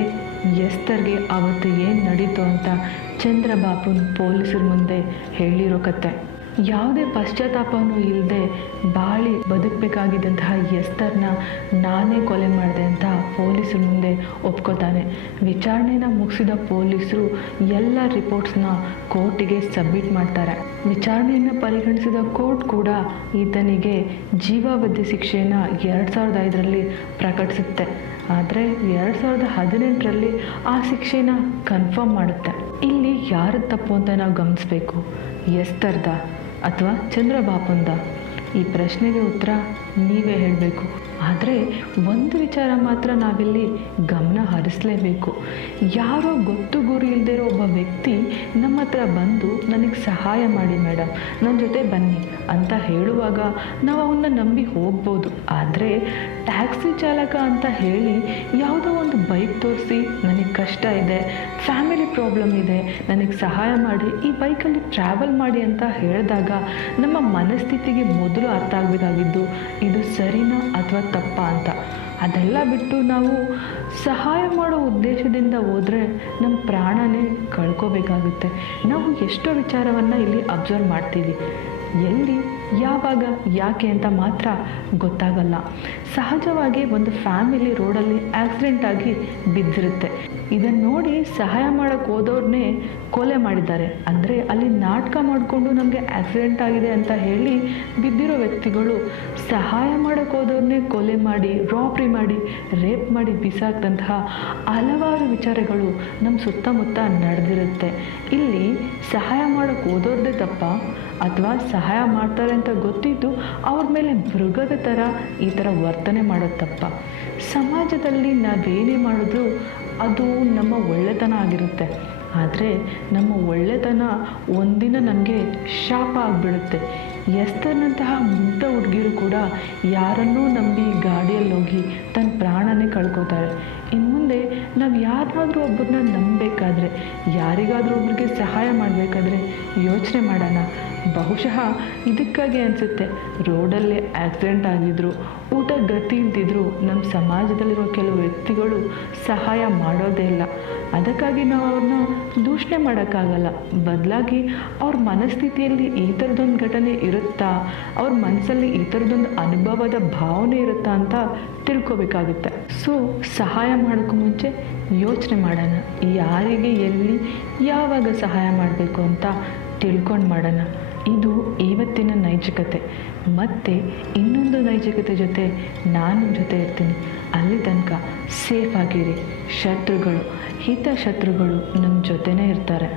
ಎಸ್ತರ್ಗೆ ಅವತ್ತು ಏನು ನಡೀತು ಅಂತ ಚಂದ್ರಬಾಬುನ್ ಪೊಲೀಸರ ಮುಂದೆ ಹೇಳಿರೋ ಕತೆ. ಯಾವುದೇ ಪಶ್ಚಾತ್ತಾಪನೂ ಇಲ್ಲದೆ ಬಾಳಿ ಬದುಕಬೇಕಾಗಿದ್ದಂತಹ ಎಸ್ತರ್ನ ನಾನೇ ಕೊಲೆ ಮಾಡಿದೆ ಅಂತ ಪೊಲೀಸರ ಮುಂದೆ ಒಪ್ಕೋತಾನೆ. ವಿಚಾರಣೆನ ಮುಗಿಸಿದ ಪೊಲೀಸರು ಎಲ್ಲ ರಿಪೋರ್ಟ್ಸ್ನ ಕೋರ್ಟಿಗೆ ಸಬ್ಮಿಟ್ ಮಾಡ್ತಾರೆ. ವಿಚಾರಣೆಯನ್ನು ಪರಿಗಣಿಸಿದ ಕೋರ್ಟ್ ಕೂಡ ಈತನಿಗೆ ಜೀವಾವಧಿ ಶಿಕ್ಷೆಯನ್ನು 2005ರಲ್ಲಿ ಪ್ರಕಟಿಸುತ್ತೆ. ಆದರೆ 2018ರಲ್ಲಿ ಆ ಶಿಕ್ಷೆನ ಕನ್ಫರ್ಮ್ ಮಾಡುತ್ತೆ. ಇಲ್ಲಿ ಯಾರ ತಪ್ಪು ಅಂತ ನಾವು ಗಮನಿಸಬೇಕು, ಎಸ್ತರ್ದ ಅಥವಾ ಚಂದ್ರಬಾಬುಂದ? ಈ ಪ್ರಶ್ನೆಗೆ ಉತ್ತರ ನೀವೇ ಹೇಳಬೇಕು. ಆದರೆ ಒಂದು ವಿಚಾರ ಮಾತ್ರ ನಾವಿಲ್ಲಿ ಗಮನ ಹರಿಸಲೇಬೇಕು. ಯಾರೋ ಗೊತ್ತು ಗುರಿ ಇಲ್ಲದೆ ಇರೋ ಒಬ್ಬ ವ್ಯಕ್ತಿ ನಮ್ಮ ಹತ್ರ ಬಂದು ನನಗೆ ಸಹಾಯ ಮಾಡಿ ಮೇಡಮ್, ನನ್ನ ಜೊತೆ ಬನ್ನಿ ಅಂತ ಹೇಳುವಾಗ ನಾವು ಅವನ್ನ ನಂಬಿ ಹೋಗ್ಬೋದು. ಆದರೆ ಟ್ಯಾಕ್ಸಿ ಚಾಲಕ ಅಂತ ಹೇಳಿ ಯಾವುದೋ ಒಂದು ಬೈಕ್ ತೋರಿಸಿ ನನಗೆ ಕಷ್ಟ ಇದೆ, ಫ್ಯಾಮಿಲಿ ಪ್ರಾಬ್ಲಮ್ ಇದೆ, ನನಗೆ ಸಹಾಯ ಮಾಡಿ, ಈ ಬೈಕಲ್ಲಿ ಟ್ರಾವೆಲ್ ಮಾಡಿ ಅಂತ ಹೇಳಿದಾಗ ನಮ್ಮ ಮನಸ್ಥಿತಿಗೆ ಮೊದಲು ಅರ್ಥ ಆಗಬೇಕಾಗಿದ್ದು ಇದು ಸರಿನಾ ಅಥವಾ ತಪ್ಪಾ ಅಂತ. ಅದೆಲ್ಲ ಬಿಟ್ಟು ನಾವು ಸಹಾಯ ಮಾಡೋ ಉದ್ದೇಶದಿಂದ ಹೋದರೆ ನಮ್ಮ ಪ್ರಾಣನೇ ಕಳ್ಕೋಬೇಕಾಗುತ್ತೆ. ನಾವು ಎಷ್ಟೋ ವಿಚಾರವನ್ನು ಇಲ್ಲಿ ಅಬ್ಸರ್ವ್ ಮಾಡ್ತೀವಿ, ಎಲ್ಲಿ ಯಾವಾಗ ಯಾಕೆ ಅಂತ ಮಾತ್ರ ಗೊತ್ತಾಗಲ್ಲ. ಸಹಜವಾಗಿ ಒಂದು ಫ್ಯಾಮಿಲಿ ರೋಡಲ್ಲಿ ಆಕ್ಸಿಡೆಂಟ್ ಆಗಿ ಬಿದ್ದಿರುತ್ತೆ. ಇದನ್ನು ನೋಡಿ ಸಹಾಯ ಮಾಡೋಕ್ಕೆ ಹೋದವ್ರನ್ನೇ ಕೊಲೆ ಮಾಡಿದ್ದಾರೆ. ಅಂದರೆ ಅಲ್ಲಿ ನಾಟಕ ಮಾಡಿಕೊಂಡು ನಮಗೆ ಆಕ್ಸಿಡೆಂಟ್ ಆಗಿದೆ ಅಂತ ಹೇಳಿ ಬಿದ್ದಿರೋ ವ್ಯಕ್ತಿಗಳು ಸಹಾಯ ಮಾಡೋಕ್ಕೆ ಹೋದವ್ರನ್ನೇ ಕೊಲೆ ಮಾಡಿ, ರಾಬ್ರಿ ಮಾಡಿ, ರೇಪ್ ಮಾಡಿ ಬಿಸಾಕ್ದಂತಹ ಹಲವಾರು ವಿಚಾರಗಳು ನಮ್ಮ ಸುತ್ತಮುತ್ತ ನಡೆದಿರುತ್ತೆ. ಇಲ್ಲಿ ಸಹಾಯ ಮಾಡೋಕ್ಕೆ ಹೋದವ್ರದ್ದೇ ತಪ್ಪ ಅಥವಾ ಸಹಾಯ ಮಾಡ್ತಾರೆ ಅಂತ ಗೊತ್ತಿದ್ದು ಅವ್ರ ಮೇಲೆ ಮೃಗದ ಥರ ಈ ಥರ ವರ್ತನೆ ಮಾಡೋದು ತಪ್ಪ? ಸಮಾಜದಲ್ಲಿ ನಾವೇನೇ ಮಾಡಿದ್ರೂ ಅದು ನಮ್ಮ ಒಳ್ಳೆತನ ಆಗಿರುತ್ತೆ. ಆದರೆ ನಮ್ಮ ಒಳ್ಳೆತನ ಒಂದಿನ ನಮಗೆ ಶಾಪ ಆಗಿಬಿಡುತ್ತೆ. ಎಸ್ತರ್ನಂತಹ ಮುಗ್ಧ ಹುಡುಗಿರು ಕೂಡ ಯಾರನ್ನೂ ನಂಬಿ ಗಾಡಿಯಲ್ಲಿ ಹೋಗಿ ತನ್ನ ಪ್ರಾಣನೇ ಕಳ್ಕೊತಾರೆ. ಇನ್ನು ಮುಂದೆ ನಾವು ಯಾರನ್ನಾದರೂ ಒಬ್ಬರನ್ನ ನಂಬಬೇಕಾದ್ರೆ, ಯಾರಿಗಾದರೂ ಒಬ್ರಿಗೆ ಸಹಾಯ ಮಾಡಬೇಕಾದ್ರೆ ಯೋಚನೆ ಮಾಡೋಣ. ಬಹುಶಃ ಇದಕ್ಕಾಗಿ ಅನಿಸುತ್ತೆ ರೋಡಲ್ಲೇ ಆಕ್ಸಿಡೆಂಟ್ ಆಗಿದ್ರು, ಊಟ ಗತಿ ಇಲ್ದಿದ್ರು ನಮ್ಮ ಸಮಾಜದಲ್ಲಿರೋ ಕೆಲವು ವ್ಯಕ್ತಿಗಳು ಸಹಾಯ ಮಾಡೋದೇ ಇಲ್ಲ. ಅದಕ್ಕಾಗಿ ನಾವು ಅವ್ರನ್ನ ದೂಷಣೆ ಮಾಡೋಕ್ಕಾಗಲ್ಲ. ಬದಲಾಗಿ ಅವ್ರ ಮನಸ್ಥಿತಿಯಲ್ಲಿ ಈ ಥರದೊಂದು ಘಟನೆ ಇರುತ್ತಾ, ಅವ್ರ ಮನಸ್ಸಲ್ಲಿ ಈ ಥರದೊಂದು ಅನುಭವದ ಭಾವನೆ ಇರುತ್ತಾ ಅಂತ ತಿಳ್ಕೊಬೇಕಾಗುತ್ತೆ. ಸೊ ಸಹಾಯ ಮಾಡೋಕ್ಕೂ ಮುಂಚೆ ಯೋಚನೆ ಮಾಡೋಣ, ಯಾರಿಗೆ ಎಲ್ಲಿ ಯಾವಾಗ ಸಹಾಯ ಮಾಡಬೇಕು ಅಂತ ತಿಳ್ಕೊಂಡು ಮಾಡೋಣ. ಇದು ಇವತ್ತಿನ ನೈಜಕತೆ. ಮತ್ತೆ ಇನ್ನೊಂದು ನೈಜಕತೆ ಜೊತೆ ನಾನು ಜೊತೆ ಇರ್ತೀನಿ. ಅಲ್ಲಿ ತನಕ ಸೇಫ್ ಆಗಿರಿ. ಶತ್ರುಗಳು, ಹಿತಶತ್ರುಗಳು ನಮ್ಮ ಜೊತೆನೇ ಇರ್ತಾರೆ.